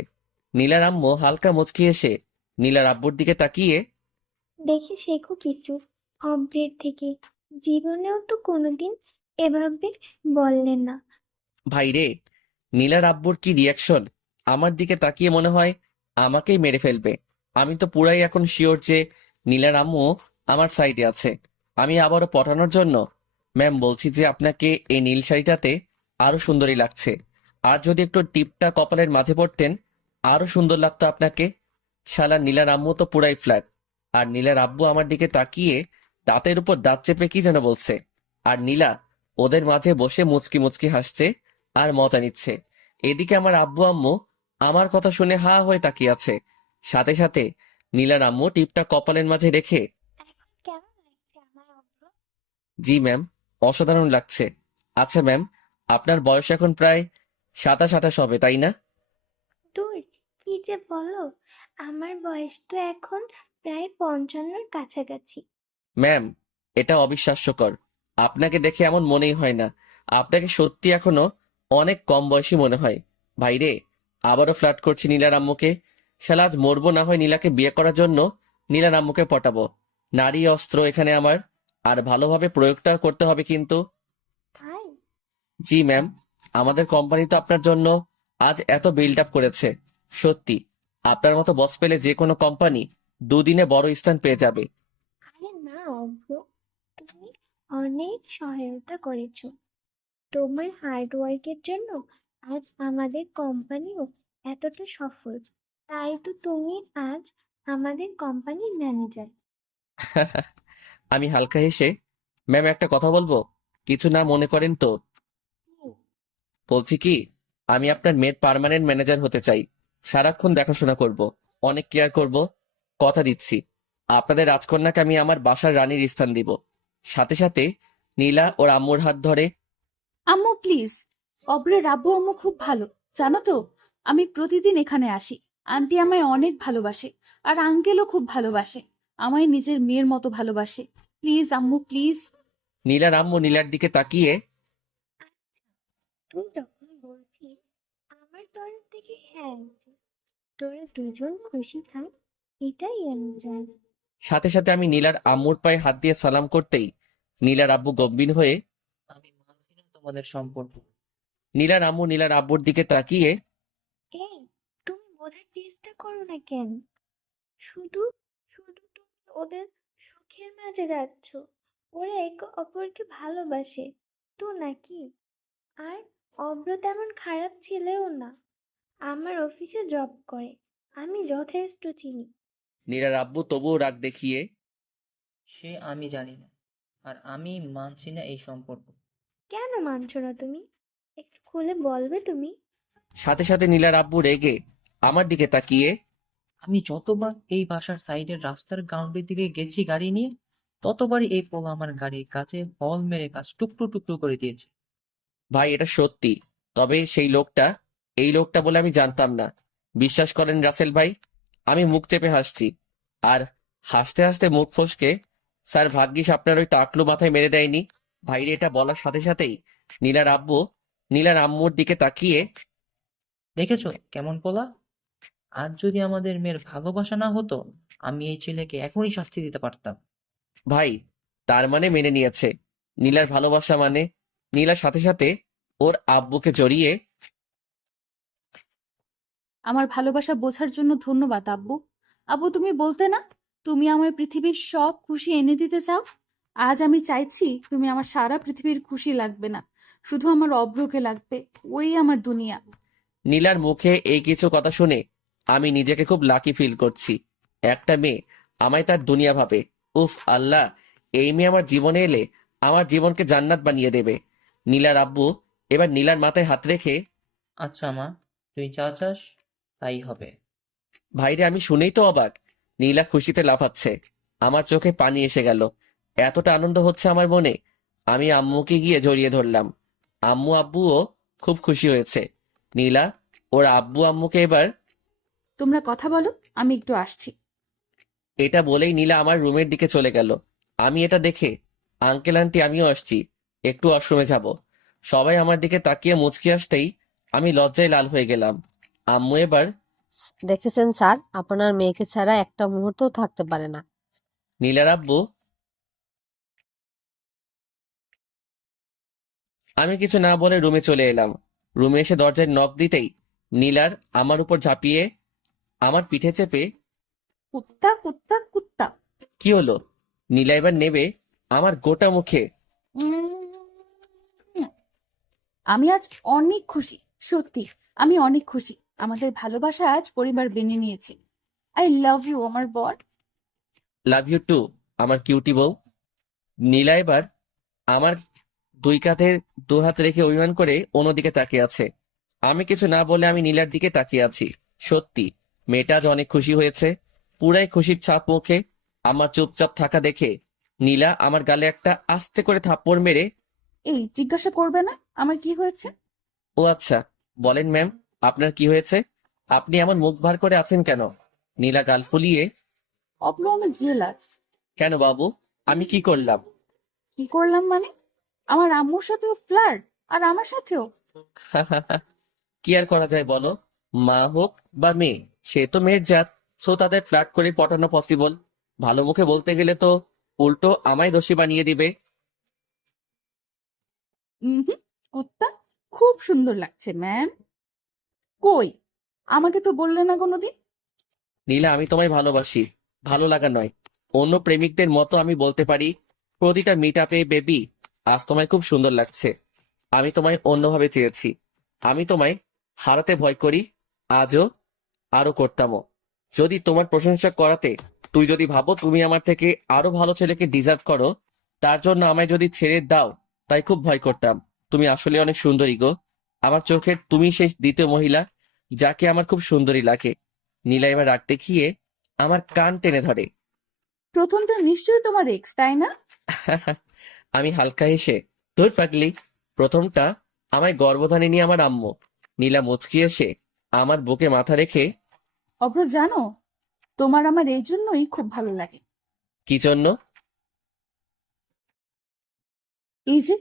নীলার আম্মু হালকা মুচকি এসে নীলার আব্বুর দিকে তাকিয়ে, দেখে শেখো কিছু অব্রের থেকে। জীবনেও তো কোনোদিন এভাবে বললেন না। ভাই রে, নীলার আব্বুর কি রিয়াকশন! আমার দিকে তাকিয়ে মনে হয় আমাকেই মেরে ফেলবে। আমি তো পুরাই এখন শিওর যে নীলার আম্মু আমার সাইডে আছে। আমি আবারও পটানোর জন্য, ম্যাম বলছি যে আপনাকে এই নীল শাড়িটাতে আরো সুন্দরী লাগছে। আর যদি একটু টিপটা কপালের মাঝে পড়তেন, আরো সুন্দর লাগতো আপনাকে। শালা নীলার আম্মু তো পুরাই ফ্ল্যাট। আর নীলার আব্বু আমার দিকে তাকিয়ে দাঁতের উপর দাঁত চেপে কি যেন বলছে। আর নীলা ওদের মাঝে বসে মুচকি মুচকি হাসছে আর মজা নিচ্ছে। এদিকে আমার আব্বু আম্মু আমার কথা শুনে হা হয়ে তাকিয়ে আছে। সাথে সাথে নীলার আম্মু টিপটা কপালের মাঝে রেখে, এখন কেমন লাগছে আমার অব্র? জি ম্যাম, অসাধারণ লাগছে। আচ্ছা ম্যাম, আপনার বয়স এখন প্রায় 27-28 হবে তাই না? দূর, কি যে বলো! আমার বয়স তো এখন প্রায় 55-র কাছাকাছি। ম্যাম, এটা অবিশ্বাস্যকর। আপনাকে দেখে এমন মনেই হয় না। আপনাকে সত্যি এখনো অনেক কম বয়সী মনে হয়। ভাইরে, আবারও ফ্লার্ট করছি নীলার আম্মুকে। শালা আজ মরবো না হয় নীলাকে বিয়ে করার জন্য নীলার আম্মুকে পটাবো। নারী অস্ত্র এখানে আমার, আর ভালোভাবে প্রয়োগটা করতে হবে কিন্তু। তাই? জি ম্যাম, আমাদের কোম্পানি তো আপনার জন্য আজ এত বিল্ড আপ করেছে। সত্যি আপনার মতো বস পেলে যে কোনো কোম্পানি দুদিনে বড় স্থান পেয়ে যাবে। আরে না অব্র, তুমি অনেক সহায়তা করেছো। তোমার হার্ড ওয়ার্কের জন্য আজ আমাদের কোম্পানিও এতটা সফল, তাই তো তুমি আজ আমাদের কোম্পানির ম্যানেজার। আমি হালকা হেসে, ম্যাম একটা কথা বলবো, কিছু না মনে করেন তো? বলছি কি, আমি আপনার মেয়ের পার্মানেন্ট ম্যানেজার হতে চাই। সারাক্ষণ দেখাশোনা করব, অনেক কেয়ার করব। কথা দিচ্ছি, আপনাদের রাজকন্যাকে আমি আমার বাসার রানীর স্থান দিব। সাথে সাথে নীলা ওর আম্মুর হাত ধরে। আম্মু প্লিজ, অব্রের আব্বু আম্মু খুব ভালো, জানো তো। আমি প্রতিদিন এখানে আসি। আন্টি আমায় অনেক ভালোবাসে, আর আঙ্কেলও খুব ভালোবাসে, আমায় নিজের মেয়ের মতো ভালোবাসে। প্লিজ আম্মু প্লিজ। নীলার আম্মু নীলার দিকে তাকিয়ে, তুই যখন বলছিস আমার তরফ থেকে হ্যাঁ আছে, তোরা দুজন খুশি থাক, এটাই আমি চাই। সাথে সাথে আমি নীলার আম্মুর পায়ে হাত দিয়ে সালাম করতেই নীলার আব্বু গম্ভীর হয়ে, আমি মানছি না তোমাদের সম্পর্ক। নীলার আম্মু নীলার আব্বুর দিকে তাকিয়ে, এই, তুমি বোঝার চেষ্টা করো না কেন? শুধু শুধু তুমি ওদের সুখের মাঝে যাচ্ছ। ওরা একে অপরকে ভালোবাসে তো নাকি? আর অভ্র তেমন খারাপ ছেলেও না, আমার অফিসে জব করে, আমি যথেষ্ট চিনি। নীলার আব্বু তবুও রাগ দেখিয়ে, সে আমি জানি না, আর আমি মানছি না এই সম্পর্ক। কেন মানছো না তুমি? একটু খুলে বলবে তুমি? সাথে সাথে নীলার আব্বু রেগে আমার দিকে তাকিয়ে, আমি যতবার এই বাসার সাইডের রাস্তার গাউন্ডের দিকে গেছি গাড়ি নিয়ে, ততবারই এই পোলা আমার গাড়ির কাছে হল মেরে কাজ টুকরো টুকরো করে দিয়েছে। ভাই এটা সত্যি। তবে সেই লোকটা, এই লোকটা বলে আমি জানতাম না। বিশ্বাস করেন রাসেল ভাই, আমি মুখ চেপে হাসছি। আর হাসতে হাসতে মুখ ফসকে, স্যার ভাগ্যিস আপনার ওই টাকলু মাথায় মেরে দেয়নি। ভাইরে এটা বলার সাথে সাথেই নীলার আব্বু নীলার আম্মুর দিকে তাকিয়ে, দেখেছো কেমন পোলা? আজ যদি আমাদের মেয়ের ভালোবাসা না হতো, আমি এই ছেলেকে এখনই শাস্তি দিতে পারতাম। ভাই তার মানে মেনে নিয়েছে নীলার ভালোবাসা মানে। নীলার সাথে সাথে ওর আব্বুকে জড়িয়ে, আমার ভালোবাসা বোঝার জন্য ধন্যবাদ আব্বু। আব্বু তুমি বলতে না, তুমি আমায় পৃথিবীর সব খুশি এনে দিতে চাও। আজ আমি চাইছি তুমি আমার সারা পৃথিবীর খুশি লাগবে না, শুধু আমার অব্রকে লাগবে, ওই আমার দুনিয়া। নীলার মুখে এই কিছু কথা শুনে আমি নিজেকে খুব লাকি ফিল করছি। একটা মেয়ে আমায় তার দুনিয়া ভাবে। উফ আল্লাহ, এই মেয়ে আমার জীবনে এলে আমার জীবনকে জান্নাত বানিয়ে দেবে। নীলার আব্বু এবার নীলার মাথায় হাত রেখে, আচ্ছা মা, তুই যা চাস তাই হবে। ভাইরে আমি শুনেই তো অবাক। নীলা খুশিতে লাফাচ্ছে, আমার চোখে পানি এসে গেল। এতটা আনন্দ হচ্ছে আমার মনে। আমি আম্মুকে গিয়ে জড়িয়ে ধরলাম। আম্মু আব্বুও খুব খুশি হয়েছে। নীলা ওর আব্বু আম্মুকে এবার, তোমরা কথা বলো, আমি একটু আসছি। এটা বলেই নীলা আমার রুমের দিকে চলে গেল। আমি এটা দেখে, আঙ্কেল আন্টি আমিও আসছি, একটু ওয়াশরুমে যাব। সবাই আমার দিকে তাকিয়ে মুচকি আসতেই আমি লজ্জায় লাল হয়ে গেলাম। আম্মু এবার, দেখেছেন স্যার, আপনার মেয়েকে ছাড়া একটা মুহূর্তও থাকতে পারে না। নীলার আব্বু, আমি কিছু না বলে রুমে চলে এলাম। রুমে এসে দরজায় নক দিতেই নীলার আমার উপর ঝাঁপিয়ে আমার পিঠে চেপে, কুত্তা কুত্তা কুত্তা। কি হলো? নীলা এবার নেবে আমার গোটা মুখে। উম, আমি আজ অনেক খুশি, সত্যি আমি অনেক খুশি। আমাদের ভালোবাসা আজ পরিবার মেনে নিয়েছে। আই লাভ ইউ আমার বর। লাভ ইউ টু আমার কিউটি বউ। নীলা এবার আমার দুই কাঁধে দু হাত রেখে অভিমান করে অন্যদিকে তাকিয়ে আছে। আমি কিছু না বলে আমি নীলার দিকে তাকিয়ে আছি। সত্যি মেয়েটা আজ অনেক খুশি হয়েছে, পুরাই খুশির ছাপ মুখে। আমার চুপচাপ থাকা দেখে নীলা আমার গালে একটা আস্তে করে থাপ্পড় মেরে, এই জিজ্ঞাসা করবে না আমার কি হয়েছে? ও আচ্ছা, বলেন ম্যাম, আপনার কি হয়েছে? আপনি এমন মুখ ভার করে আছেন কেন? নীলা গাল ফুলিয়ে, অব্র আমি জেলার। কেন বাবু, আমি কি করলাম? কি করলাম মানে? আমার আম্মুর সাথেও ফ্লার্ট, আর আমার সাথেও। কি আর করা যায় বলো? মা হোক বা মেয়ে, সে তো মেয়ের জাত। সো তাদের ফ্ল্যাট করে পটানো পসিবল। ভালো মুখে বলতে গেলে তো উল্টো আমায় দোষী বানিয়ে দিবে। হুম, কুত্তা, খুব সুন্দর লাগছে ম্যাম। কই, আমাকে তো বললে না কোনোদিন। নীলা আমি তোমায় ভালোবাসি, ভালো লাগা নয়। অন্য প্রেমিকদের মতো আমি বলতে পারি প্রতিটা মিট আপে, বেবি আজ তোমায় খুব সুন্দর লাগছে। আমি তোমায় অন্যভাবে চেয়েছি। আমি তোমায় হারাতে ভয় করি, আজও, আরো করতামও। যদি তোমার প্রশংসা করাতে তুই যদি ভাবো তুমি আমার থেকে আরো ভালো ছেলেকে ডিজার্ভ করো, তার জন্য আমায় যদি ছেড়ে দাও, তাই খুব ভয় করতাম। তুমি আসলে অনেক সুন্দরী গো। আমার চোখের তুমি সেই দ্বিতীয় মহিলা যাকে আমার খুব সুন্দরী লাগে। নীলা এবার রাগ দেখিয়ে আমার কান টেনে ধরে। প্রথমটা নিশ্চয়ই তোমার এক্স, তাই না? আমি হালকা হেসে, ধুর পাগলি, প্রথমটা আমায় গর্ভধানে নিয়ে আমার আম্মু। নীলা মুচকি এসে আমার বুকে মাথা রেখে, অভ্র জানো, তোমার আমার এই জন্যই খুব ভালো লাগে। কি জন্য? এই যে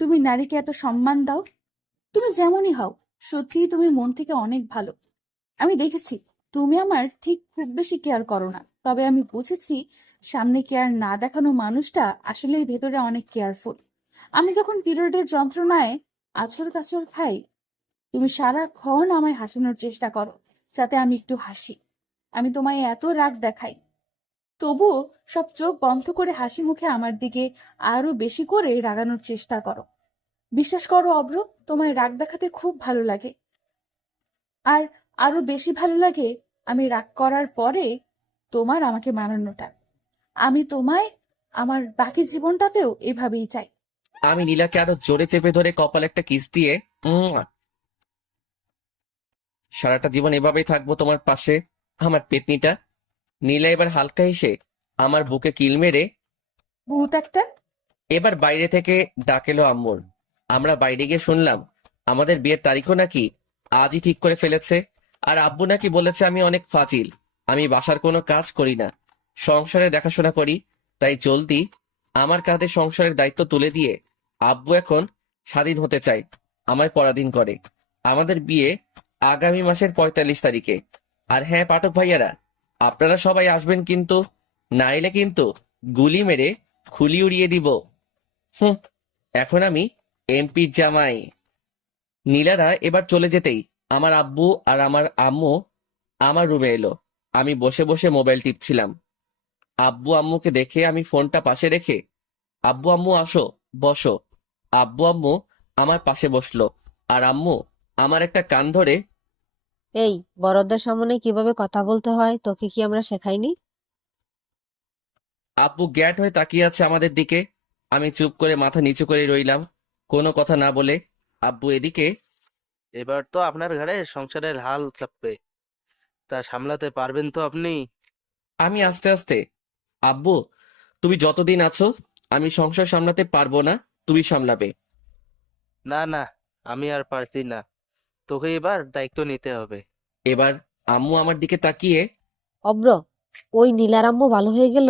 তুমি নারীকে এত সম্মান দাও, তুমি যেমনই হও, সত্যিই তুমি মন থেকে অনেক ভালো। আমি দেখেছি তুমি আমার ঠিক খুব বেশি কেয়ার করো না, তবে আমি বুঝেছি সামনে কেয়ার না দেখানো মানুষটা আসলেই ভেতরে অনেক কেয়ারফুল। আমি যখন পিরিয়ডের যন্ত্রণায় আছর কাছর খাই, তুমি সারাক্ষণ আমায় হাসানোর চেষ্টা করো যাতে আমি একটু হাসি। আমি তোমায় এত রাগ দেখাই, তবুও সব চোখ বন্ধ করে হাসি মুখে আমার দিকে আরো বেশি করে রাগানোর চেষ্টা করো। বিশ্বাস করো অব্র, তোমায় রাগ দেখাতে খুব ভালো লাগে। আর আরো বেশি ভালো লাগে আমি রাগ করার পরে তোমার আমাকে মানানোটা। আমি তোমায় আমার বাকি জীবনটাতেও এভাবেই চাই। আমি নীলাকে আরো জোরে চেপে ধরে কপালে একটা কিস দিয়ে, সারাটা জীবন এভাবেই থাকবো তোমার পাশে, আমার পেতনিটা। নীলা এবার হালকা হেসে আমার বুকে কিল মেরে ভূত একটা। এবার বাইরে থেকে ডাক এলো আম্মুর। আমরা বাইরে গিয়ে শুনলাম আমাদের বিয়ের তারিখও নাকি আজই ঠিক করে ফেলেছে। আর আব্বু নাকি বলেছে আমি অনেক ফাজিল, আমি বাসার কোনো কাজ করি না, সংসারে দেখাশোনা করি। তাই জলদি আমার কাঁধে সংসারের দায়িত্ব তুলে দিয়ে আব্বু এখন স্বাধীন হতে চায়, আমায় পরাধীন করে। আমাদের বিয়ে আগামী মাসের ৪৫ তারিখে। আর হ্যাঁ পাঠক ভাইয়ারা, আপনারা সবাই আসবেন কিন্তু, না এলে কিন্তু গুলি মেরে খুলি উড়িয়ে দিব। হুম, এখন আমি এমপির জামাই। নীলারা এবার চলে যেতেই আমার আব্বু আর আমার আম্মু আমার রুমে এলো। আমি বসে বসে মোবাইল টিপছিলাম। আব্বু আম্মুকে দেখে আমি ফোনটা পাশে রেখে, আব্বু আম্মু আসো, বসো। আব্বু আম্মু আমার পাশে বসলো, আর আম্মু আমার একটা কান ধরে, এই, বড়দের সামনে কিভাবে কথা বলতে হয় তোকে কি আমরা শেখাইনি? আব্বু গ্যাট হয়ে তাকিয়ে আছে আমাদের দিকে। আমি চুপ করে মাথা নিচু করে রইলাম, কোনো কথা না বলে। আব্বু এদিকে, এবার তো আপনার ঘাড়ে সংসারের হাল চাপবে, তা সামলাতে পারবেন তো আপনি? আমি আস্তে আস্তে, আব্বু তুমি যতদিন আছো আমি সংসার সামলাতে পারবো না, তুমি সামলাবে। না না, আমি আর পারছি না, তোকে এবার দায়িত্ব নিতে হবে। এবার আম্মু আমার দিকে তাকিয়ে, অব্র, ওই নীলার আম্মু ভালো হয়ে গেল?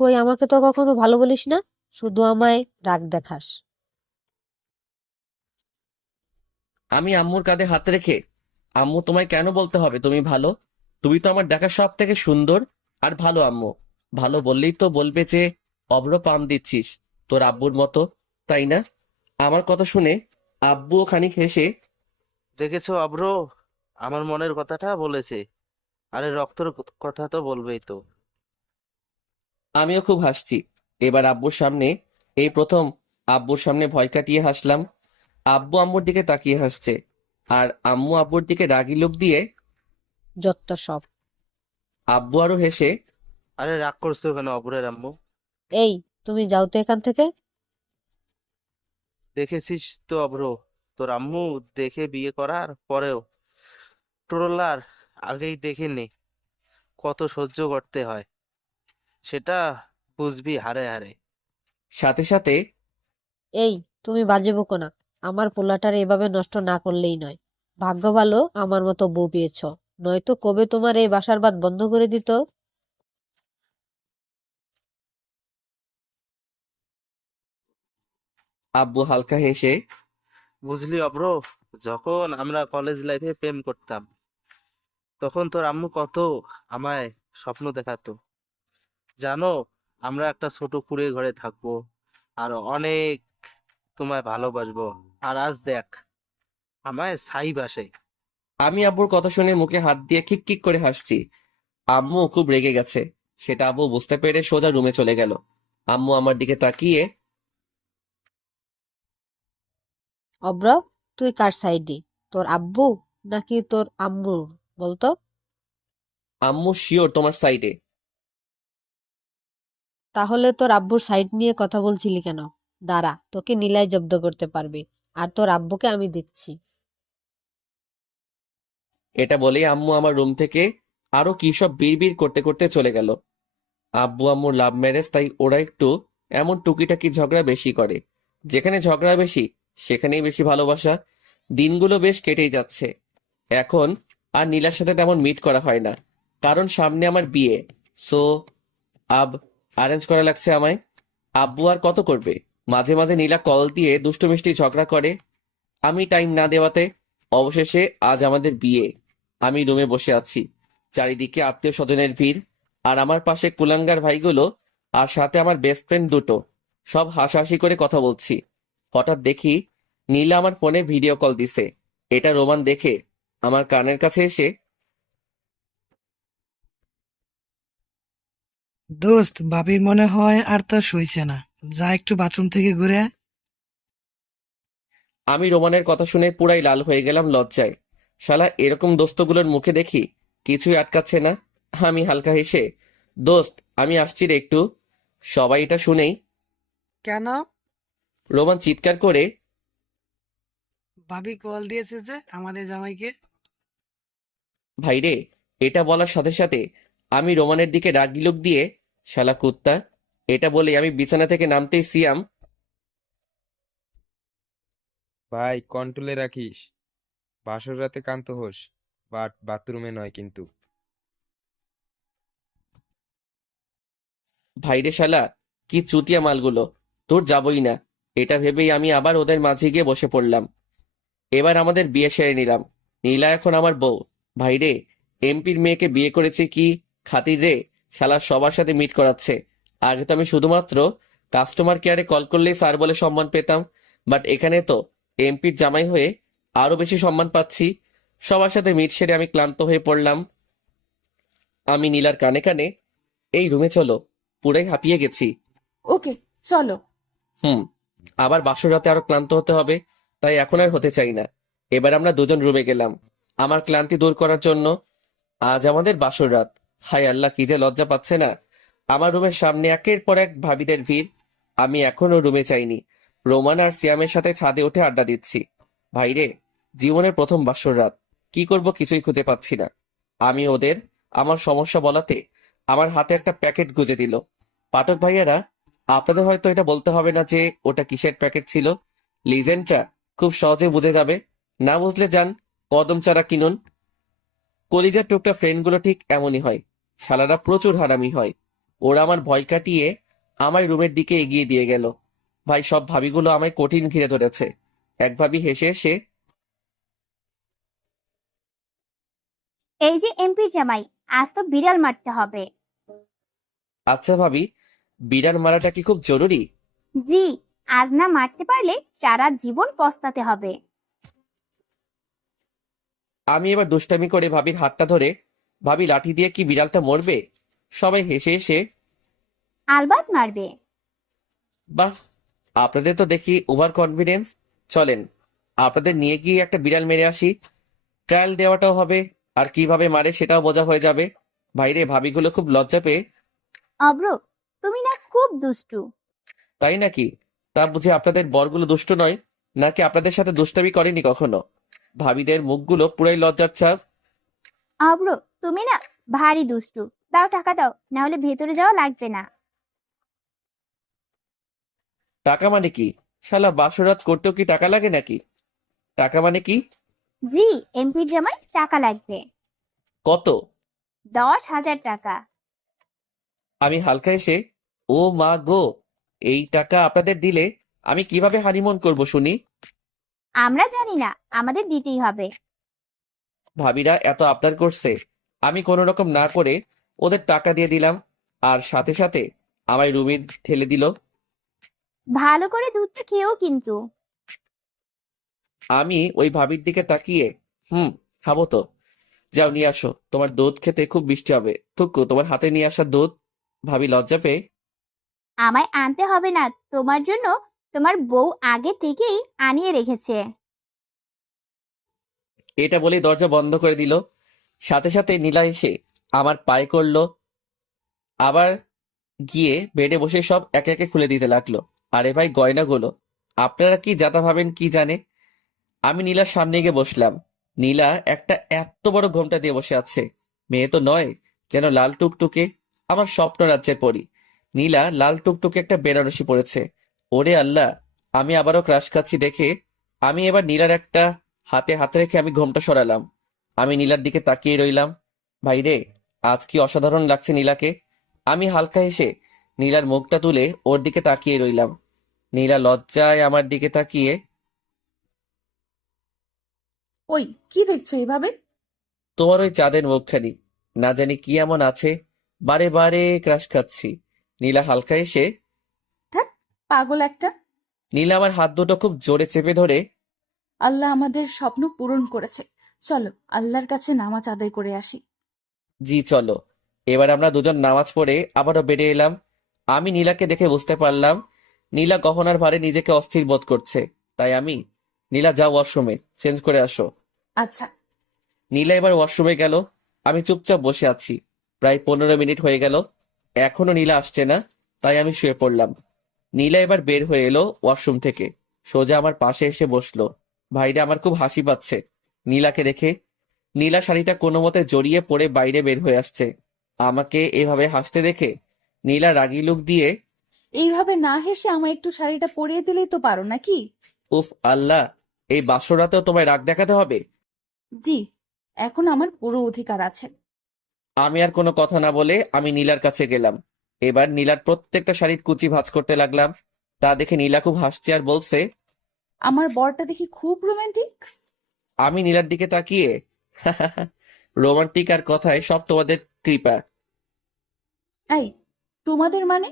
কই, আমাকে তো কখনো ভালো বলিস না, শুধু আমায় রাগ দেখাস। আমি আম্মুর কাঁধে হাত রেখে, আম্মু তোমায় কেন বলতে হবে তুমি ভালো? তুমি তো আমার দেখা সব থেকে সুন্দর আর ভালো আম্মু। ভালো বললেই তো বলবে যে অভ্র পাম দিচ্ছিস তোর আব্বুর মতো, তাই না? আমার কথা শুনে আব্বুও খানিক হেসে, দেখেছো অব্র, আমার মনের কথাটা বলেছে। আরে রক্তর কথা তো বলবেই তো। আমিও খুব হাসছি। এবার আব্বুর সামনে, এই প্রথম আব্বুর সামনে ভয় কাটিয়ে হাসলাম। আব্বু আম্মুর দিকে তাকিয়ে হাসছে, আর আম্মু আব্বুর দিকে রাগি লোক দিয়ে। যত সব। আব্বু আরো হেসে, আরে রাগ করছো কেন অব্রের আম্মু? এই, তুমি যাও তো এখান থেকে। দেখেছিস তো অব্র, তোর আম্মু দেখে বিয়ে করার পরেও টোরলার আগেই দেখে নে কত সহ্য করতে হয়, সেটা বুঝবি হারে হারে। সাথে সাথে, এই, তুমি বাজে বকো না। আমার পোলাটার এভাবে নষ্ট না করলেই নয়। ভাগ্য ভালো আমার মতো বউ পেয়েছ, নয়তো কবে তোমার এই বাসার ভাত বন্ধ করে দিত। আব্বু হালকা হেসে, বুঝলি অব্র, যখন আমরা কলেজ লাইফে প্রেম করতাম তখন তোর আম্মু কত আমায় স্বপ্ন দেখাতো, জানো, আমরা একটা ছোট কুঁড়ে ঘরে থাকবো আর অনেক তোমায় ভালোবাসবো। আর আজ দেখ, আমায় ছাই বাসে। আমি আব্বুর কথা শুনে মুখে হাত দিয়ে খিক খিক করে হাসছি। আম্মু খুব রেগে গেছে, সেটা আব্বু বুঝতে পেরে সোজা রুমে চলে গেল। আম্মু আমার দিকে তাকিয়ে, অব্র, তুই কার সাইডে? তোর আব্বু নাকি তোর আম্মুর বলতো? আম্মু শিওর তোমার সাইডে। তাহলে তোর আব্বুর সাইড নিয়ে কথা বলছিলি কেন? দাঁড়া, তোকে নিলায় জব্দ করতে পারবে, আর তোর আব্বুকে আমি দেখছি। এটা বলেই আম্মু আমার রুম থেকে আরো কি সব বিড়বিড় করতে করতে চলে গেল। আব্বু আম্মুর লাভ ম্যারেজ, তাই ওরা একটু এমন টুকিটাকি ঝগড়া বেশি করে। যেখানে ঝগড়া বেশি সেখানেই বেশি ভালোবাসা। দিনগুলো বেশ কেটেই যাচ্ছে। এখন আর নীলার সাথে তেমন মিট করা হয় না, কারণ সামনে আমার বিয়ে। সো আব অ্যারেঞ্জ করা লাগছে আমায়। আব্বু আর কত করবে? মাঝে মাঝে নীলা কল দিয়ে দুষ্টু মিষ্টি ঝগড়া করে, আমি টাইম না দেওয়াতে। অবশেষে আজ আমাদের বিয়ে। আমি রুমে বসে আছি, চারিদিকে আত্মীয় স্বজনের ভিড়, আর আমার পাশে কুলাঙ্গার ভাইগুলো, আর সাথে আমার বেস্ট ফ্রেন্ড দুটো, সব হাসাহাসি করে কথা বলছি। হঠাৎ দেখি নীলা আমার ফোনে ভিডিও কল দিছে। এটা রোমান দেখে আমার কানের কাছে এসে, দোস্ত, ভাবির মনে হয় আর তো সইছে না, যা একটু বাথরুম থেকে ঘুরে আয়। আমি রোমানের কথা শুনে পুরাই লাল হয়ে গেলাম লজ্জায়। শালা এরকম দোস্তগুলোর মুখে দেখি কিছুই আটকাচ্ছে না। আমি হালকা হেসে, দোস্ত আমি আসছি রে একটু। সবাই এটা শুনেই কেন? রোমান চিৎকার করে, ভাবি কল দিয়েছে যে আমাদের জামাইকে। ভাইরে। এটা বলার সাথে সাথে আমি রোমানের দিকে রাগি লোক দিয়ে, শালা কুত্তা, এটা বলে আমি বিছানা থেকে নামতেই সিয়াম, ভাই কন্ট্রোলে রাখিস, বাসর রাতে কান্ত হোস, বাট বাথরুমে নয় কিন্তু। ভাইরে শালা, কি চুতিয়া মালগুলো, তোর যাবই না। এটা ভেবেই আমি আবার ওদের মাঝে গিয়ে বসে পড়লাম। এবার আমাদের বিয়ে সেরে নিলাম। নীলা এখন আমার বউ। ভাইরে, এমপির মেয়েকে বিয়ে করেছে কি খাতির রে। শালা সবার সাথে মিট করাচ্ছে। আগে তো আমি শুধুমাত্র কাস্টমার কেয়ারে কল করলেই স্যার বলে সম্মান পেতাম, বাট এখানে তো এমপির জামাই হয়ে আরো বেশি সম্মান পাচ্ছি। সবার সাথে মিট সেরে আমি ক্লান্ত হয়ে পড়লাম। আমি নীলার কানে কানে, এই রুমে চলো, পুরাই হাঁপিয়ে গেছি। ওকে, চলো। হুম। আবার বাসর রাতে আরো ক্লান্ত হতে হবে, তাই এখন আর হতে চাই না। এবার আমরা দুজন রুমে গেলাম আমার ক্লান্তি দূর করার জন্য। আজ আমাদের বাসর রাত। হায় আল্লাহ, কি যে লজ্জা পাচ্ছে না। আমার রুমের সামনে একের পর এক ভাবিদের ভিড়। আমি এখনো রুমে যাইনি। রোমান আর সিয়ামের সাথে ছাদে উঠে আড্ডা দিচ্ছি। ভাইরে, জীবনের প্রথম বাসর রাত, কি করব কিছুই খুঁজে পাচ্ছি না। আমি ওদের আমার সমস্যা বলাতে আমার হাতে একটা প্যাকেট গুজে দিল। পাঠক ভাইয়ারা, আপনাদের হয়তো এটা বলতে হবে না যে ওটা কিসের প্যাকেট ছিল। লিজেন্ডটা খুব সহজে বুঝে যাবে। না বুঝলে যান, কদম চারা কিনুন। কলিজার টুকটা ফ্রেন্ডগুলো ঠিক এমনই হয়। শালারা প্রচুর হারামি হয়। ওরা আমার ভয় কাটিয়ে আমায় রুমের দিকে এগিয়ে দিয়ে গেল। ভাই, সব ভাবিগুলো আমায় কঠিন ঘিরে ধরেছে। এক ভাবি হেসে হেসে, এই যে এমপি জামাই, আজ তো বিড়াল মারতে হবে। আচ্ছা ভাবি, বিড়াল মারাটা কি খুব জরুরি? জি, আজ না মারতে পারলে সারা জীবন পস্তাতে হবে। আমি এবার দুষ্টামি করে ভাবির হাতটা ধরে, ভাবি লাঠি দিয়ে কি বিড়ালটা মরবে? সবাই হেসে হেসে, আলবাত মারবে। বাহ, আপনাদের তো দেখি ওভার কনফিডেন্স। চলেন আপনাদের নিয়ে গিয়ে একটা বিড়াল মেরে আসি। ট্রায়াল দেওয়াটাও হবে, আর কিভাবে মারে সেটাও বোঝা হয়ে যাবে। ভাইরে, ভাবিগুলো খুব লজ্জা পেয়ে, অব্র, তুমি না খুব দুষ্টু। তাই নাকি? তা বুঝে আপনাদের বরগুলো দুষ্ট নয়, নাকি আপনাদের সাথে দুষ্টামি করেনি কখনো? ভাবিদের মুখগুলো পুরাই লজ্জার ছাপ। অব্র, তুমি না ভারী দুষ্টু। দাও, টাকা দাও, না হলে ভেতরে যাওয়া লাগবে না। টাকা মানে কি? শালা বাসরাত করতেও কি টাকা লাগে নাকি? টাকা মানে কি? জি, এমপির জামাই, টাকা লাগবে। কত? 10,000 টাকা। আমি হালকা এসে, ও মা গো, এই টাকা আপনাদের দিলে আমি কিভাবে হানিমুন করব শুনি? আমরা জানি না, আমাদের দিতেই হবে। ভাবিরা এত আবদার করছে, আমি কোনো রকম না করে ওদের টাকা দিয়ে দিলাম, আর সাথে সাথে আমায় রুমে ঠেলে দিল। ভালো করে দুধটা খেয়েও কিন্তু। আমি ওই ভাবির দিকে তাকিয়ে, খাবো তো। যাও নিয়ে আসো, তোমার দুধ খেতে খুব মিষ্টি হবে। থুকু, তোমার হাতে নিয়ে আসা দুধ। ভাবি লজ্জা পেয়ে, আমায় আনতে হবে না, তোমার জন্য তোমার বউ আগে থেকেই আনিয়ে রেখেছে। এটা বলেই দরজা বন্ধ করে দিল। সাথে সাথে নীলা এসে আমার পায়ে করলো, আবার গিয়ে বেডে বসে সব একে একে খুলে দিতে লাগলো। আরে ভাই, গয়নাগুলো আপনারা কি যাতা ভাবেন কি জানে। আমি নীলার সামনে গিয়ে বসলাম। নীলা একটা এত বড় ঘোমটা দিয়ে বসে আছে। মেয়ে তো নয়, যেন লাল টুকটুকে, আমার স্বপ্ন রাজ্যের পরী। নীলা লাল টুকটুকে একটা বেনারসি পরেছে। ওরে আল্লাহ, আমি আবারও ক্রাশ খাচ্ছি দেখে আমি এবার নীলার একটা হাতে হাত রেখে আমি ঘোমটা সরালাম। আমি নীলার দিকে তাকিয়ে রইলাম। ভাই রে, আজ কি অসাধারণ লাগছে নীলাকে। আমি হালকা হেসে নীলার মুখটা তুলে ওর দিকে তাকিয়ে রইলাম। নীলা লজ্জায় আমার দিকে তাকিয়ে, ওই কি দেখছো এভাবে? তোমার ওই চাঁদের মুখখানি, না জানি কি এমন আছে, বারে বারে ক্রাশ খাচ্ছি। নীলা হালকা এসে, ধ্যাৎ, পাগল একটা। নীলা আমার হাত দুটো খুব জোরে চেপে ধরে, আল্লাহ আমাদের স্বপ্ন পূরণ করেছে। চলো আল্লাহর কাছে নামাজ আদায় করে আসি। জি চলো। এবার আমরা দুজন নামাজ পড়ে আবারও বেরিয়ে এলাম। আমি নীলাকে দেখে বুঝতে পারলাম নীলা গহনার ভারে নিজেকে অস্থির বোধ করছে। তাই আমি, নীলা যাও ওয়াশরুমে চেঞ্জ করে আসো। আচ্ছা। নীলা এবার ওয়াশরুমে গেল। আমি চুপচাপ বসে আছি। প্রায় 15 মিনিট হয়ে গেল, এখনো নীলা আসছে না। তাই আমি শুয়ে পড়লাম। নীলা এবার বের হয়ে এলো ওয়াশরুম থেকে, সোজা আমার পাশে এসে বসলো। ভাইরে, আমার খুব হাসি পাচ্ছে নীলাকে দেখে। নীলা শাড়িটা কোনো মতে জড়িয়ে পড়ে বাইরে বের হয়ে আসছে। আমাকে এভাবে হাসতে দেখে নীলা রাগী লুক দিয়ে, এইভাবে না হেসে আমায় একটু শাড়িটা পরিয়ে দিলেই তো পারো নাকি? উফ আল্লাহ, এই বাসরাতেও তোমায় রাগ দেখাতে হবে? জি, এখন আমার পুরো অধিকার আছে। আমি আর কোনো কথা না বলে আমি নীলার কাছে গেলাম। এবার নীলার প্রত্যেকটা শাড়ির কুচি ভাঁজ করতে লাগলাম। তা দেখে নীলা খুব হাসছে আর বলছে। আমার বরটা দেখি খুব রোমান্টিক। আমি নীলার দিকে তাকিয়ে, রোমান্টিক আর কথায় সব তোমাদের কৃপা। এই, তোমাদের মানে?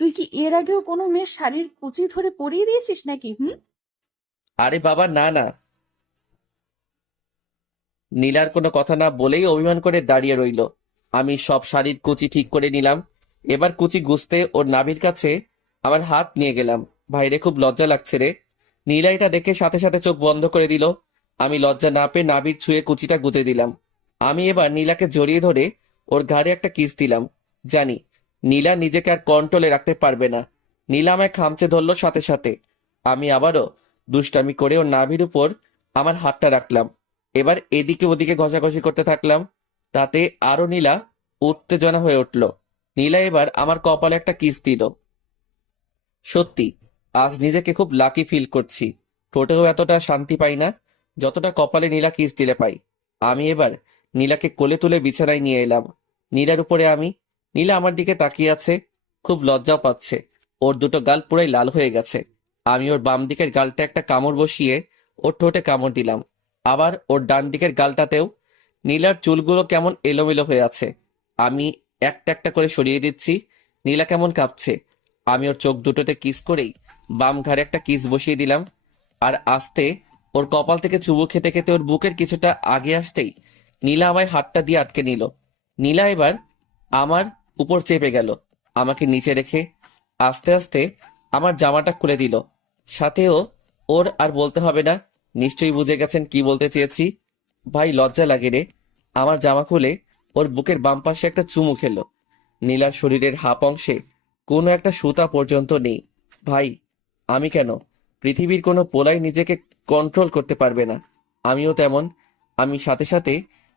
তুই কি এর আগেও কোনো মেয়ের শাড়ির কুচি ধরে পরিয়ে দিয়েছিস নাকি? হুম। আরে বাবা, না না। নীলার কোনো কথা না বলেই অভিমান করে দাঁড়িয়ে রইল। আমি সব শাড়ির কুচি ঠিক করে নিলাম। এবার কুচি গুছতে ওর নাভির কাছে আমার হাত নিয়ে গেলাম। ভাইরে, খুব লজ্জা লাগছে রে। নীলা এটা দেখে সাথে সাথে চোখ বন্ধ করে দিল। আমি লজ্জা না পেয়ে নাভির ছুঁয়ে কুচিটা গুঁতে দিলাম। আমি এবার নীলাকে জড়িয়ে ধরে ওর ঘাড়ে একটা কিস দিলাম। জানি নীলা নিজেকে আর কন্ট্রোলে রাখতে পারবে না। নীলা আমায় খামচে ধরলো সাথে সাথে। আমি আবারও দুষ্টামি করে ওর নাভির উপর আমার হাতটা রাখলাম। এবার এদিকে ওদিকে ঘষাঘষি করতে থাকলাম। তাতে আরো নীলা উত্তেজনা হয়ে উঠল। নীলা এবার আমার কপালে একটা কিস দিল। সত্যি আজ নিজেকে খুব লাকি ফিল করছি। ঠোঁটেও এতটা শান্তি পাই না যতটা কপালে নীলা কিস দিলে পাই। আমি এবার নীলাকে কোলে তুলে বিছানায় নিয়ে এলাম। নীলার উপরে আমি। নীলা আমার দিকে তাকিয়ে আছে, খুব লজ্জাও পাচ্ছে। ওর দুটো গাল পুরাই লাল হয়ে গেছে। আমি ওর বাম দিকের গালটা একটা কামড় বসিয়ে ওর ঠোঁটে কামড় দিলাম। আবার ওর ডান দিকের গালটাতেও। নীলার চুলগুলো কেমন এলোমেলো হয়ে আছে। আমি একটা একটা করে সরিয়ে দিচ্ছি। নীলা কেমন কাঁপছে। আমি ওর চোখ দুটোতে কিস করেই বাম ঘাড়ে একটা কিস বসিয়ে দিলাম। আর আস্তে ওর কপাল থেকে চুমু খেতে খেতে ওর বুকের কিছুটা আগে আসতেই নীলা আমায় হাতটা দিয়ে আটকে নিল। নীলা এবার আমার উপর চেপে গেল, আমাকে নিচে রেখে আস্তে আস্তে আমার জামাটা খুলে দিল। সাথেও ওর আর বলতে হবে না, নিশ্চয়ই বুঝে গেছেন কি বলতে চেয়েছি। ভাই, লজ্জা লাগে রে। আমার জামা খুলে ওর বুকের বাম পাশে একটা চুমু খেলো। নীলার শরীরের হাফ অংশে কোনো একটা সুতা পর্যন্ত নেই। ভাই, আমি কেন, পৃথিবীর কোনো পোলাই নিজেকে কন্ট্রোল করতে পারবে না। আমিও তেমন। আমি সাথে সাথে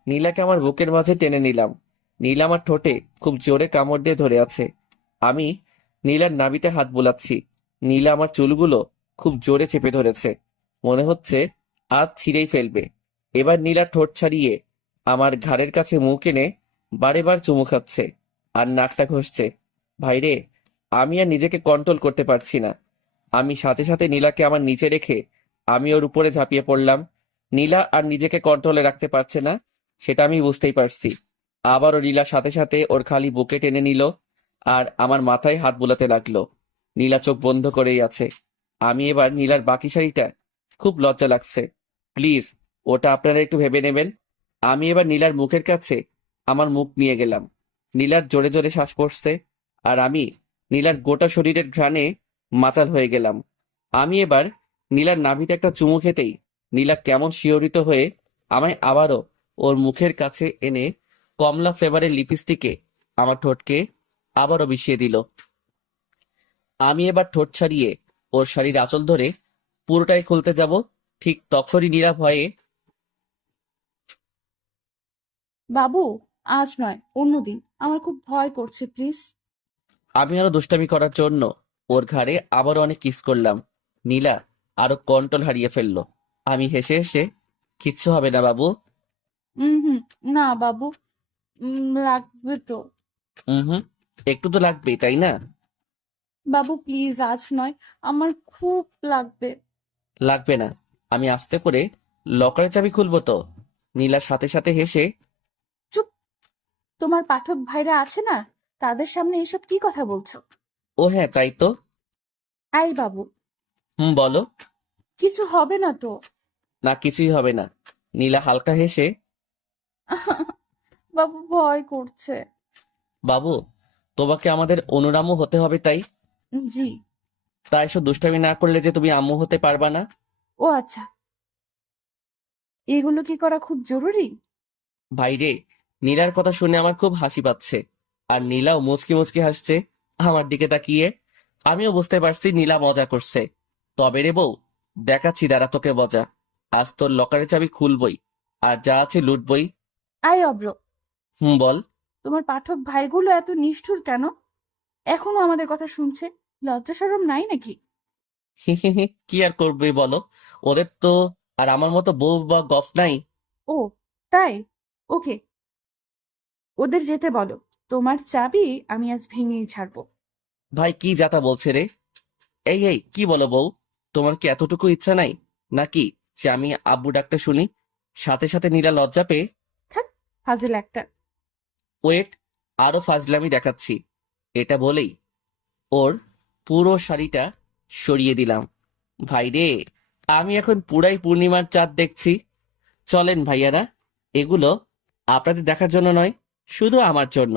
নীলাকে আমার বুকের মাঝে টেনে নিলাম। নীলা আমার ঠোঁটে খুব জোরে কামড় দিয়ে ধরে আছে। আমি নীলার নাভিতে হাত বুলাচ্ছি। নীলা আমার চুলগুলো খুব জোরে চেপে ধরেছে, মনে হচ্ছে আজ ছিঁড়েই ফেলবে। এবার নীলা ঠোঁট ছাড়িয়ে আমার ঘাড়ের কাছে মুখ এনে বারে বার চুমু খাচ্ছে আর নাকটা ঘষছে। ভাইরে, আমি আর নিজেকে কন্ট্রোল করতে পারছি না। আমি সাথে সাথে নীলাকে আমার নিচে রেখে আমি ওর উপরে ঝাঁপিয়ে পড়লাম। নীলা আর নিজেকে কন্ট্রোলে রাখতে পারছে না, সেটা আমি বুঝতেই পারছি। আবারও নীলা সাথে সাথে ওর খালি বুকে টেনে নিল আর আমার মাথায় হাত বুলাতে লাগলো। নীলা চোখ বন্ধ করেই আছে। আমি এবার নীলার বাকি শাড়িটা, খুব লজ্জা লাগছে, প্লিজ ওটা আপনারা একটু ভেবে নেবেন। আমি এবার নীলার মুখের কাছে আমার মুখ নিয়ে গেলাম। নীলার জোরে জোরে শ্বাস পড়ছে আর আমি নীলার গোটা শরীরের ঘ্রাণে মাতাল হয়ে গেলাম। আমি এবার নীলার নাভিতে একটা চুমু খেতেই নীলা কেমন শিহরিত হয়ে আমায় আবারও ওর মুখের কাছে এনে কমলা ফ্লেভারের লিপস্টিকে আমার ঠোঁটকে আবারও মিশিয়ে দিল। আমি এবার ঠোঁট ছাড়িয়ে ওর শাড়ির আঁচল ধরে পুরোটাই খুলতে যাব, ঠিক তখনই নীরা ভয়ে, বাবু, আজ নয়, অন্যদিন। আমার খুব ভয় করছে, প্লিজ। আমি আরো দুষ্টামি করার জন্য ওর ঘাড়ে আবারও অনেক কিস করলাম। নীলা আরো কন্ট্রোল হারিয়ে ফেললো। আমি হেসে হেসে, কিচ্ছু হবে না বাবু। হুম, না বাবু, লাগবে তো। হুম, একটু তো লাগবেই, তাই না? বাবু প্লিজ, আজ নয়, আমার খুব লাগবে। লাগবে না। আমি আস্তে করে লকারের চাবি খুলবো তো। নীলা সাথে সাথে হেসে, চুপ! তোমার পাঠক ভাইরা আছে না, তাদের সামনে এসব কি কথা বলছো? ও হ্যাঁ তাই তো। আই বাবু, বলো। কিছু হবে না তো? না, কিছুই হবে না। নীলা হালকা হেসে, বাবু ভয় করছে। বাবু তোমাকে আমাদের অনুরামও হতে হবে, তাই? জি। তাই এসব দুষ্টামি না করলে যে তুমি আম্মু হতে পারবা না। ও আচ্ছা, এগুলো কি করা খুব জরুরি? ভাইরে, নীলার কথা শুনে আমার খুব হাসি পাচ্ছে। আর নীলাও মুচকি মুচকি হাসছে আমার দিকে তাকিয়ে। আমিও বুঝতে পারছি নীলা মজা করছে। তবে রে বউ, দেখাচ্ছি দাঁড়া তোকে মজা। আজ তোর লকারের চাবি খুলবই, আর যা আছে লুটবই। আই অব্র, বল। তোমার পাঠক ভাইগুলো এত নিষ্ঠুর কেন? এখনো আমাদের কথা শুনছে। লজ্জা শরম নাই নাকি? কি আর করবে বলো, ওদের তো আর আমার মতো বউ বা গফ নাই। ও তাই, ওকে, ওদের যেতে বলো। তোমার চাবি আমি আজ ভেঙেই ছাড়বো। ভাই কি যাতা বলছে রে? এই কি বলো বউ, তোমার কি এতটুকু ইচ্ছা নাই নাকি যে আমি আব্বু ডাকতে শুনি? সাথে সাথে নীলা লজ্জা পেয়ে, থাক, ফাজিল একটা। ওয়েট, আরো ফাজলামি দেখাচ্ছি। এটা বলেই ওর পুরো শাড়িটা সরিয়ে দিলাম। ভাই রে, আমি এখন পুরাই পূর্ণিমার চাঁদ দেখছি। চলেন ভাইয়ারা, এগুলো আপনাদের দেখার জন্য নয়, শুধু আমার জন্য।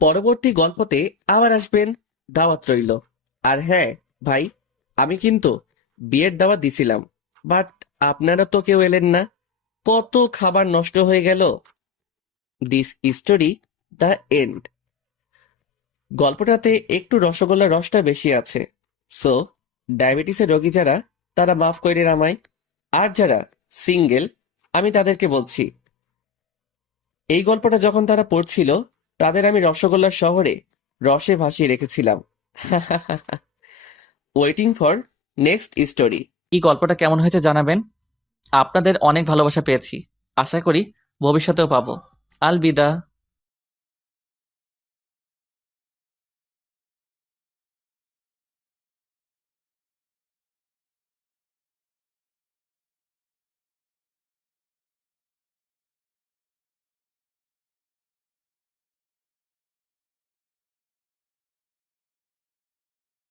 পরবর্তী গল্পতে আবার আসবেন। দাওয়াত রইল। আর হ্যাঁ ভাই, আমি কিন্তু বিয়ের দাওয়াত দিছিলাম, বাট আপনারা তো কেউ এলেন না। কত খাবার নষ্ট হয়ে গেল। This story the end. গল্পটাতে একটু রসগোল্লার রসটা বেশি আছে। সো ডায়াবেটিসের রোগী যারা, তারা মাফ করে আমায়। আর যারা সিঙ্গেল, আমি তাদেরকে বলছি, এই গল্পটা যখন তারা পড়ছিল, তাদের আমি রসগোল্লার শহরে রসে ভাসিয়ে রেখেছিলাম। Waiting for next story. এই গল্পটা কেমন হয়েছে জানাবেন। আপনাদের অনেক ভালোবাসা পেয়েছি, আশা করি ভবিষ্যতেও পাবো। আলবিদা।